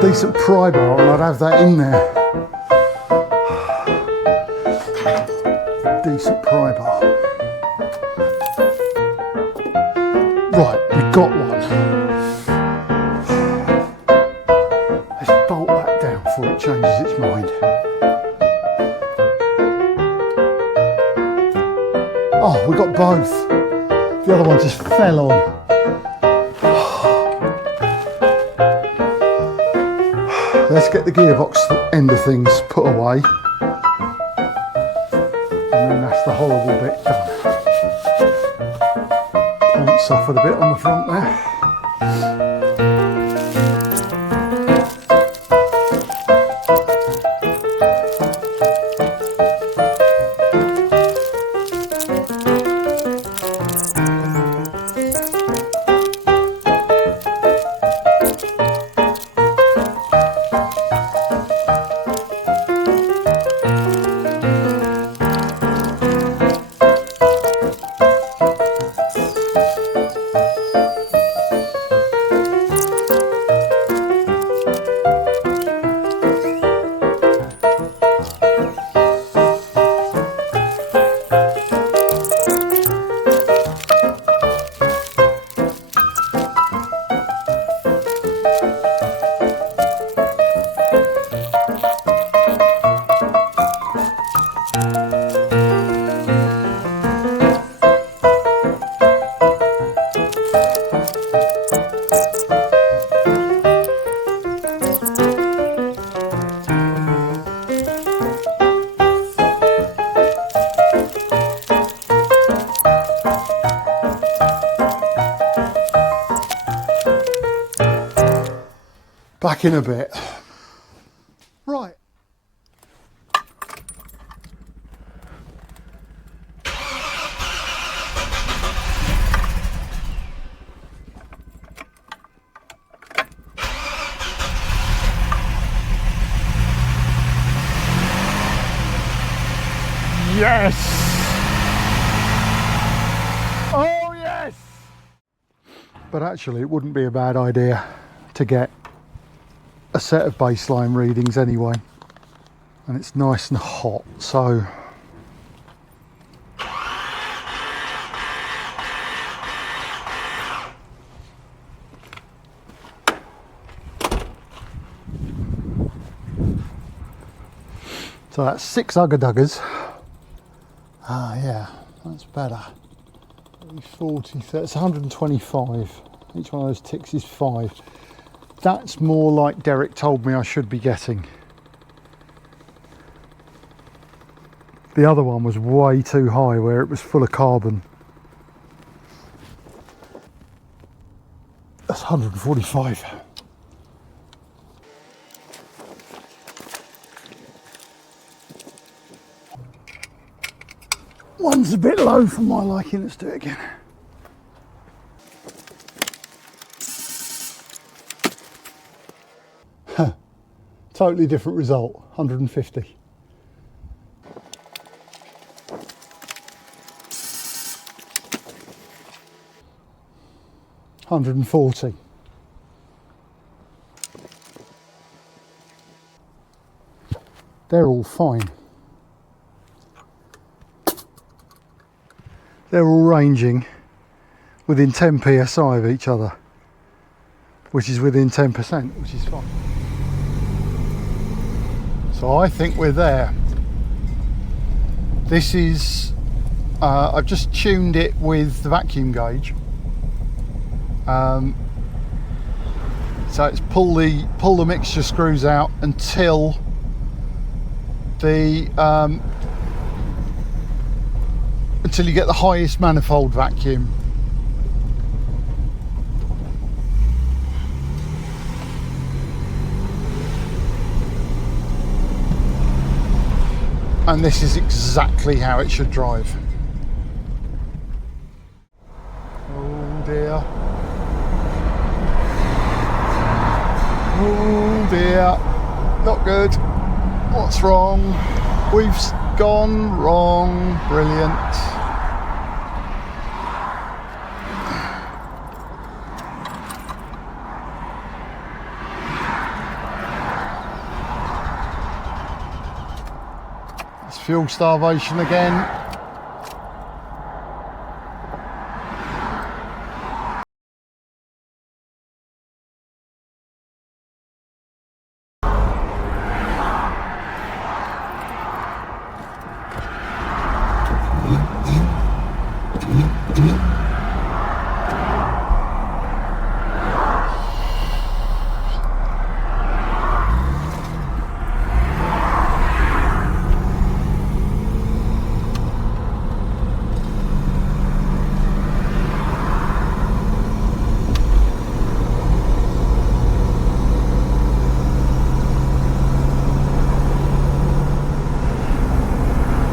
Decent pry bar and I'd have that in there. Decent pry bar. Right, we've got one. Let's bolt that down before it changes its mind. Oh, we got both. The other one just fell on. Let's get the gearbox end of things put away. And then that's the horrible bit done. Paint suffered a bit on the front there. Back in a bit. Right. Yes! Oh yes! But actually it wouldn't be a bad idea to get a set of baseline readings anyway, and it's nice and hot, so that's 6 ugger-duggers. Ah yeah, that's better. 40, that's 125. Each one of those ticks is 5. That's more like Derek told me I should be getting. The other one was way too high where it was full of carbon. That's 145. One's a bit low for my liking. Let's do it again. Totally different result, 150. $140. They're all fine. They're all ranging within 10 psi of each other, which is within 10%, which is fine. So I think we're there. This is, I've just tuned it with the vacuum gauge. So it's pull the mixture screws out until the until you get the highest manifold vacuum. And this is exactly how it should drive. Oh dear. Oh dear. Not good. What's wrong? We've gone wrong. Brilliant. It's fuel starvation again.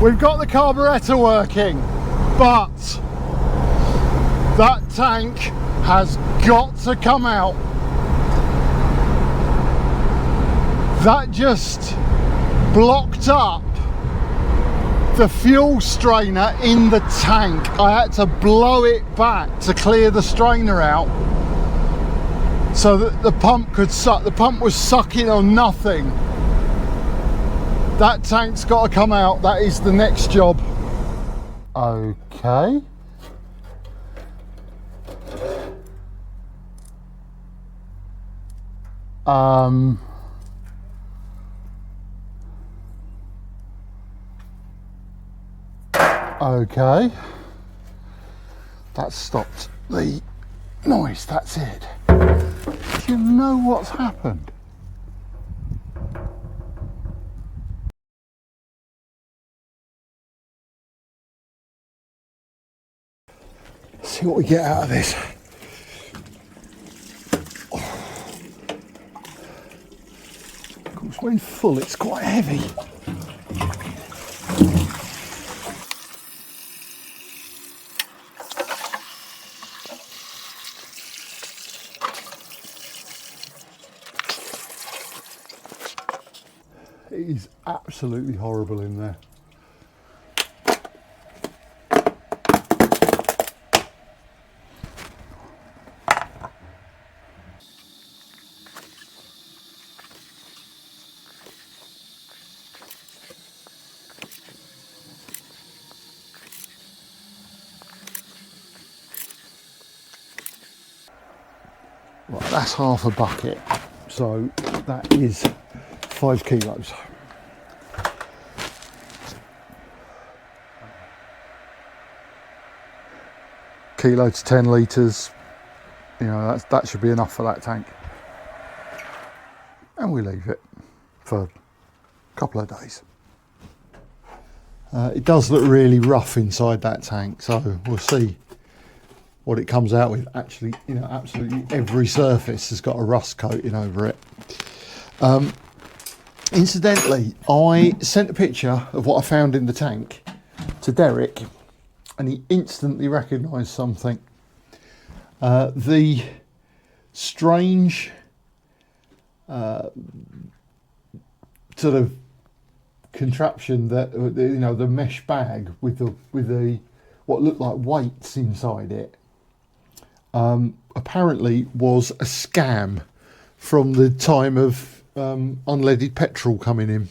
We've got the carburettor working, but that tank has got to come out. That just blocked up the fuel strainer in the tank. I had to blow it back to clear the strainer out so that the pump could suck. The pump was sucking on nothing. That tank's got to come out. That is the next job. Okay. Okay. That stopped the noise. That's it. Do you know what's happened? See what we get out of this. Of course, when full, it's quite heavy. It is absolutely horrible in there. Right, that's half a bucket, so that is 5 kilos. Kilo to 10 litres, you know, that should be enough for that tank. And we leave it for a couple of days. It does look really rough inside that tank, so we'll see what it comes out with. Actually, you know, absolutely every surface has got a rust coating over it. Incidentally, I sent a picture of what I found in the tank to Derek, and he instantly recognised something. The strange sort of contraption that, you know, the mesh bag with the what looked like weights inside it, apparently was a scam from the time of unleaded petrol coming in.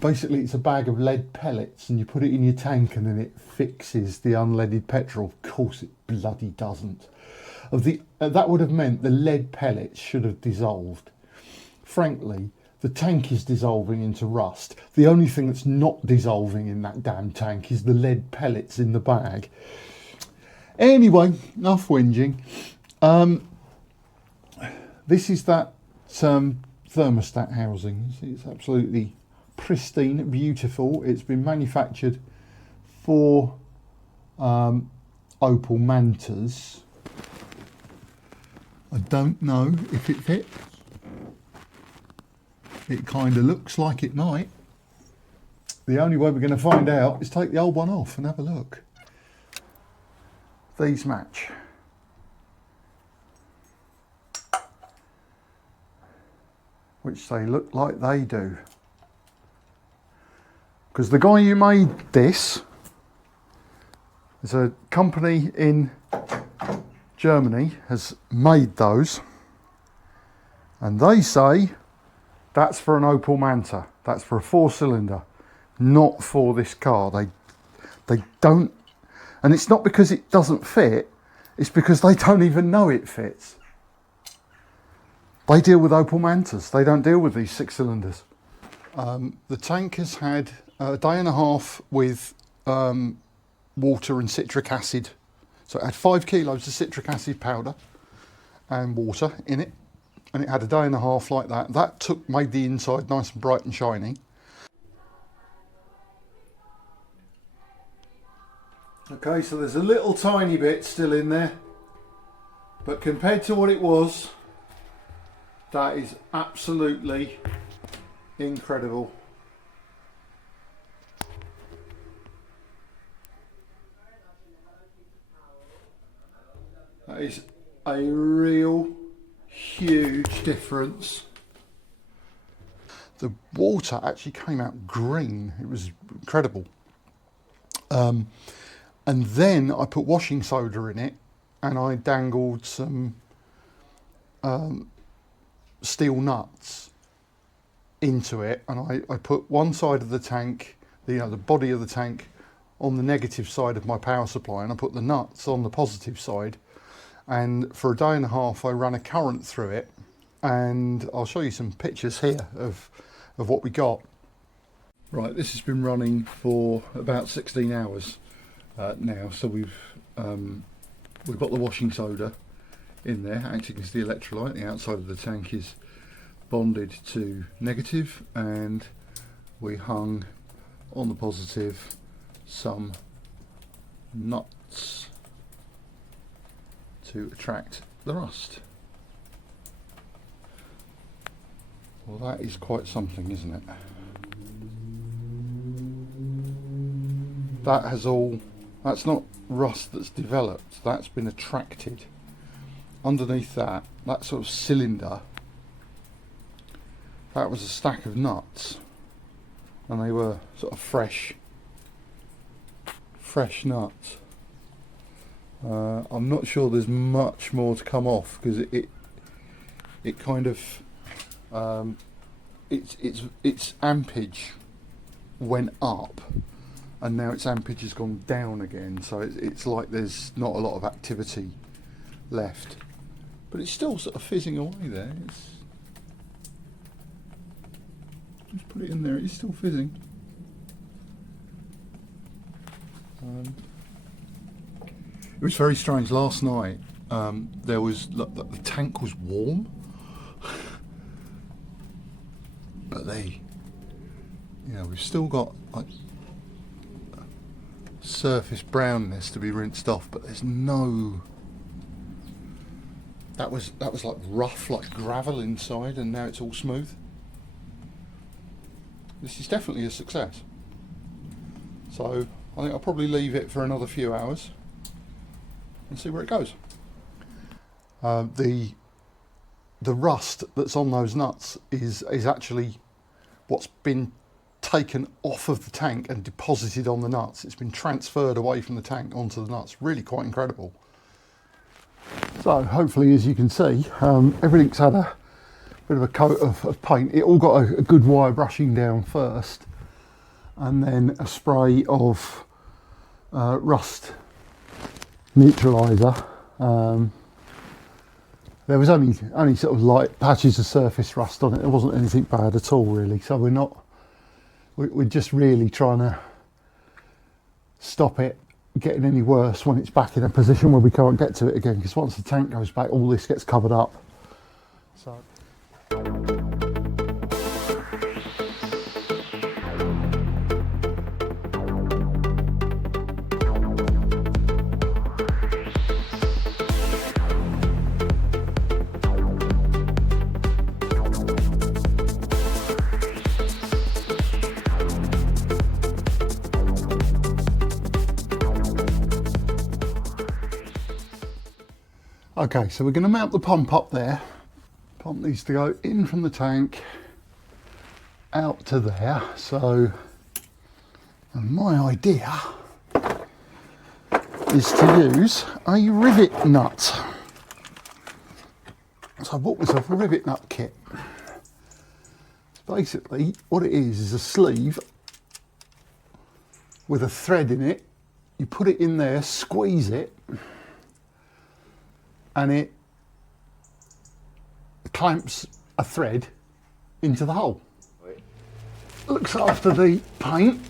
Basically, it's a bag of lead pellets, and you put it in your tank, and then it fixes the unleaded petrol. Of course, it bloody doesn't. That would have meant the lead pellets should have dissolved. Frankly, the tank is dissolving into rust. The only thing that's not dissolving in that damn tank is the lead pellets in the bag. Anyway, enough whinging. This is that thermostat housing. It's absolutely pristine, beautiful. It's been manufactured for Opel Mantas. I don't know if it fits. It kind of looks like it might. The only way we're going to find out is take the old one off and have a look. These match. Which they look like they do. Because the guy who made this is a company in Germany, has made those, and they say that's for an Opel Manta. That's for a 4-cylinder, not for this car. They don't, and it's not because it doesn't fit, it's because they don't even know it fits. They deal with Opel Mantas, they don't deal with these 6-cylinders. The tank has had a day and a half with water and citric acid. So it had 5 kilos of citric acid powder and water in it, and it had a day and a half like that. That made the inside nice and bright and shiny. Okay, so there's a little tiny bit still in there, but compared to what it was, that is absolutely incredible. That is a real huge difference. The water actually came out green. It was incredible. And then I put washing soda in it, and I dangled some steel nuts into it, and I put one side of the tank, the body of the tank, on the negative side of my power supply, and I put the nuts on the positive side. And for a day and a half I ran a current through it, and I'll show you some pictures here of what we got. Right, this has been running for about 16 hours now, so we've got the washing soda in there acting as the electrolyte. The outside of the tank is bonded to negative, and we hung on the positive some nuts to attract the rust. Well, that is quite something, isn't it? That's not rust that's developed, that's been attracted. Underneath that sort of cylinder, that was a stack of nuts, and they were sort of fresh nuts. I'm not sure there's much more to come off, because it kind of its ampage went up, and now its ampage has gone down again, so it's like there's not a lot of activity left, but it's still sort of fizzing away there. Just put it in there, it's still fizzing. It was very strange last night. The tank was warm, but we've still got like surface brownness to be rinsed off, but there's no... That was like rough, like gravel inside, and now it's all smooth. This is definitely a success. So I think I'll probably leave it for another few hours and see where it goes. The rust that's on those nuts is actually what's been taken off of the tank and deposited on the nuts. It's been transferred away from the tank onto the nuts. Really quite incredible. So hopefully, as you can see, everything's had a bit of a coat of paint. It all got a good wire brushing down first, and then a spray of rust neutraliser. There was only sort of light patches of surface rust on it. There wasn't anything bad at all, really. So we're just really trying to stop it getting any worse when it's back in a position where we can't get to it again, because once the tank goes back, all this gets covered up. So okay, so we're going to mount the pump up there. Pump needs to go in from the tank out to there. So, and my idea is to use a rivet nut. So I bought myself a rivet nut kit. Basically what it is a sleeve with a thread in it. You put it in there, squeeze it, and it clamps a thread into the hole. Looks after the paint,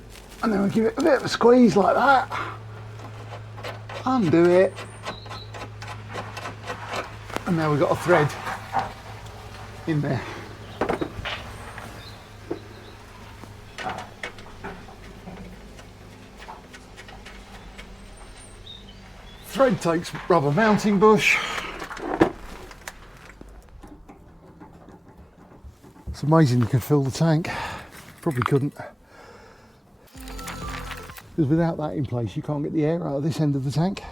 and then we give it a bit of a squeeze like that, undo it, and now we've got a thread in there. Thread takes rubber mounting bush. It's amazing you can fill the tank. Probably couldn't. Because without that in place, you can't get the air out of this end of the tank.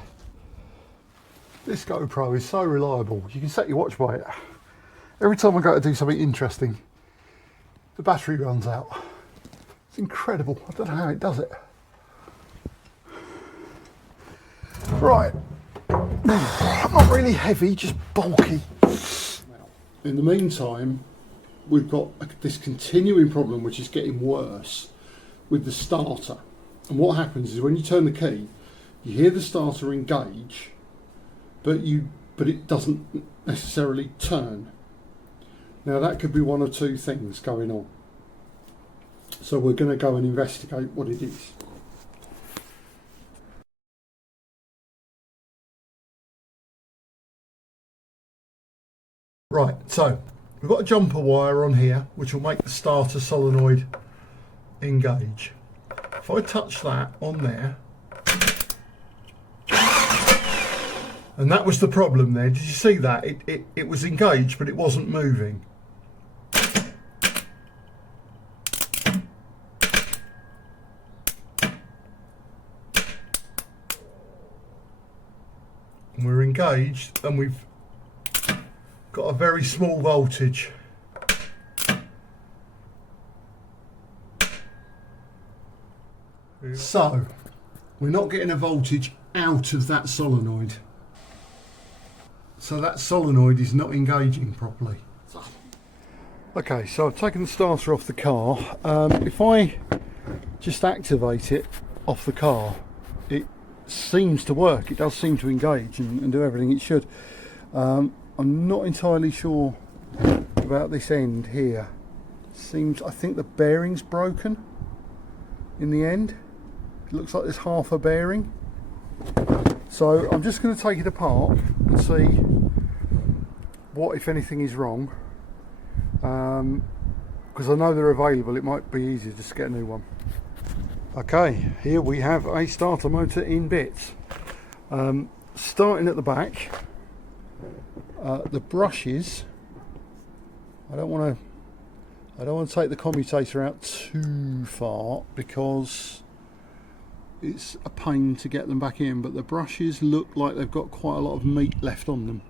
This GoPro is so reliable. You can set your watch by it. Every time I go to do something interesting, the battery runs out. It's incredible. I don't know how it does it. Right, not really heavy, just bulky. In the meantime, we've got this continuing problem which is getting worse with the starter. And what happens is when you turn the key, you hear the starter engage, but it doesn't necessarily turn. Now that could be one of two things going on. So we're going to go and investigate what it is. Right, so we've got a jumper wire on here which will make the starter solenoid engage. If I touch that on there, and that was the problem there, did you see that? It was engaged but it wasn't moving. And we're engaged and we've got a very small voltage. So we're not getting a voltage out of that solenoid. So that solenoid is not engaging properly. Okay, so I've taken the starter off the car. If I just activate it off the car, it seems to work. It does seem to engage and do everything it should. I'm not entirely sure about this end here. I think the bearing's broken in the end. It looks like there's half a bearing. So I'm just going to take it apart and see what, if anything, is wrong. Because I know they're available, it might be easier just to get a new one. Okay, here we have a starter motor in bits. Starting at the back, the brushes. I don't want to take the commutator out too far because it's a pain to get them back in. But the brushes look like they've got quite a lot of meat left on them,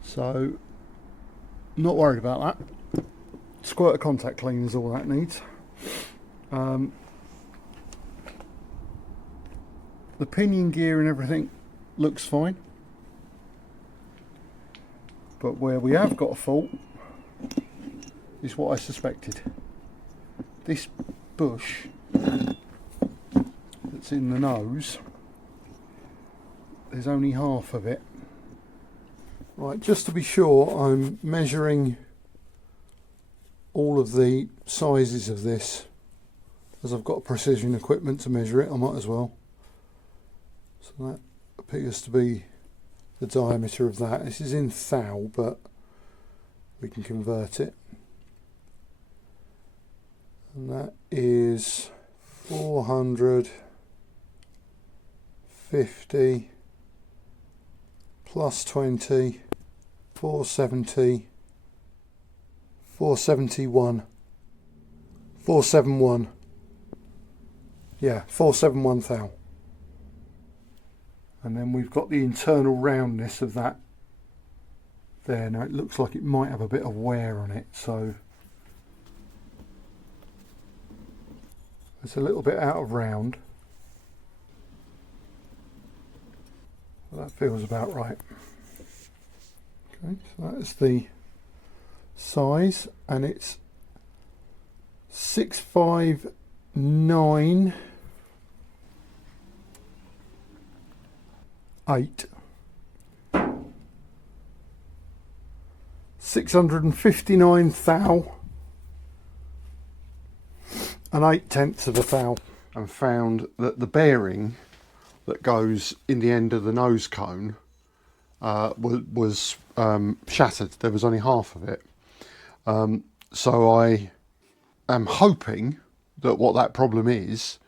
so not worried about that. Squirt of contact cleaner is all that needs. The pinion gear and everything looks fine, but where we have got a fault is what I suspected. This bush that's in the nose, there's only half of it. Right, just to be sure, I'm measuring all of the sizes of this, as I've got precision equipment to measure it. I might as well. So that appears to be the diameter of that. This is in thou, but we can convert it. And that is 450 plus 20, 470, 471, 471. Yeah, 471 thou. And then we've got the internal roundness of that there. Now it looks like it might have a bit of wear on it, so it's a little bit out of round. Well, that feels about right. Okay, so that's the size, and it's 659.8 659 thou and 8/10 of a thou. And found that the bearing that goes in the end of the nose cone was shattered. There was only half of it. So I am hoping that what that problem is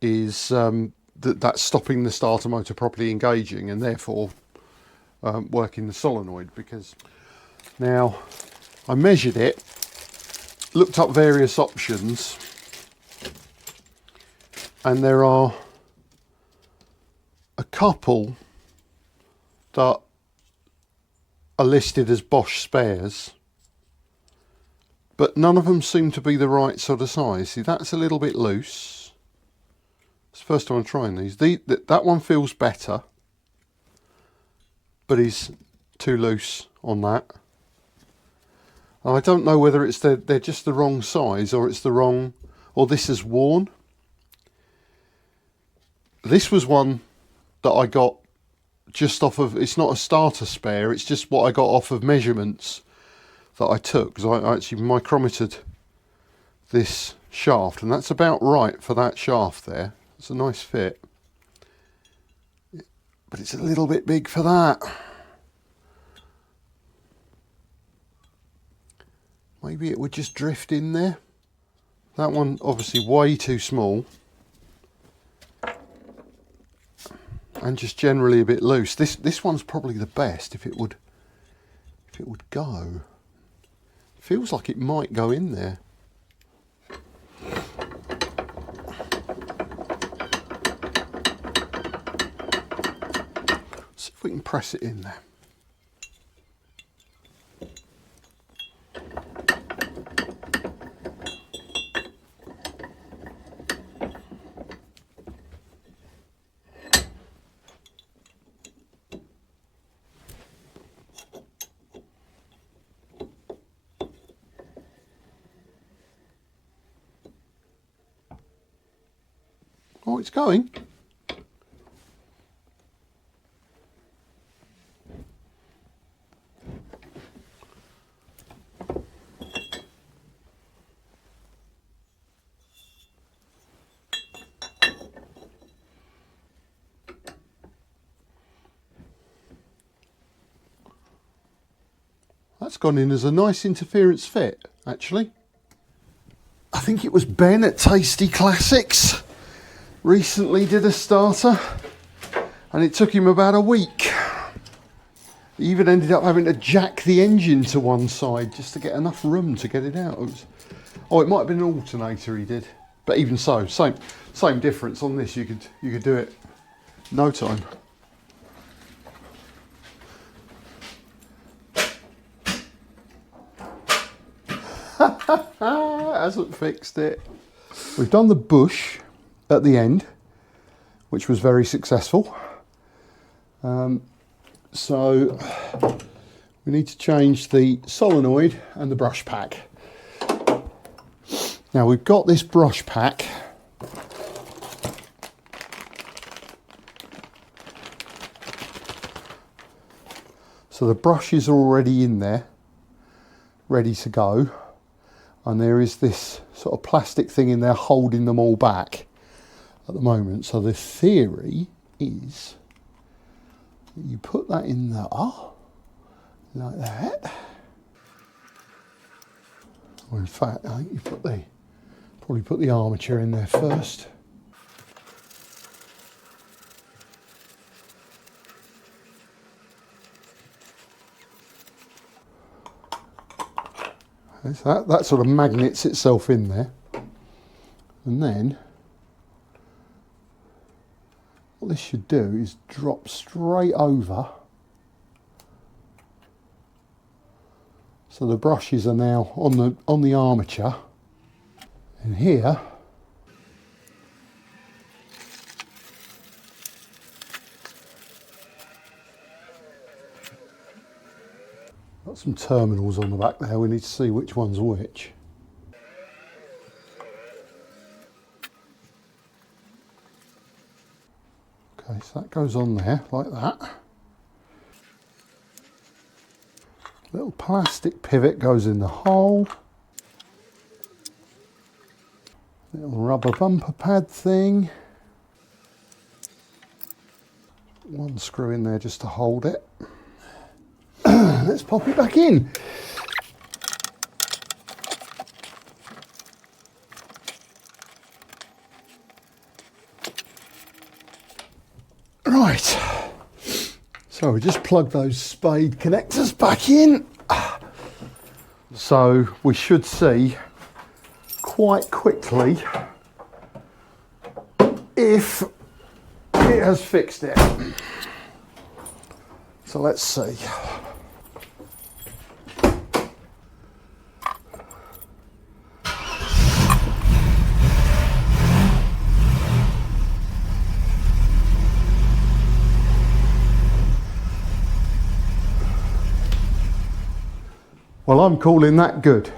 that's stopping the starter motor properly engaging, and therefore working the solenoid. Because now I measured it, looked up various options, and there are a couple that are listed as Bosch spares, but none of them seem to be the right sort of size. See, that's a little bit loose. It's the first time I'm trying these. That one feels better, but is too loose on that. And I don't know whether it's they're just the wrong size, or it's the wrong, or this is worn. This was one that I got just off of, it's not a starter spare, it's just what I got off of measurements that I took, because I actually micrometered this shaft, and that's about right for that shaft there. It's a nice fit, but it's a little bit big for that. Maybe it would just drift in there. That one obviously way too small, and just generally a bit loose. This one's probably the best if it would go. Feels like it might go in there. See if we can press it in there. Oh, it's going. That's gone in as a nice interference fit, actually. I think it was Ben at Tasty Classics recently did a starter, and it took him about a week. He even ended up having to jack the engine to one side just to get enough room to get it out. It might have been an alternator he did, but even so, same difference on this. You could do it no time. Hasn't fixed it. We've done the bush at the end, which was very successful. So we need to change the solenoid and the brush pack. Now we've got this brush pack. So the brushes are already in there, ready to go. And there is this sort of plastic thing in there holding them all back at the moment. So the theory is that you put that in there like that. Or in fact, I think you probably put the armature in there first. That sort of magnets itself in there, and then what this should do is drop straight over, so the brushes are now on the armature, and here got some terminals on the back there. We need to see which one's which. Okay, so that goes on there like that. Little plastic pivot goes in the hole. Little rubber bumper pad thing. One screw in there just to hold it. Let's pop it back in. Right, so we just plug those spade connectors back in. So we should see quite quickly if it has fixed it. So let's see. Well, I'm calling that good.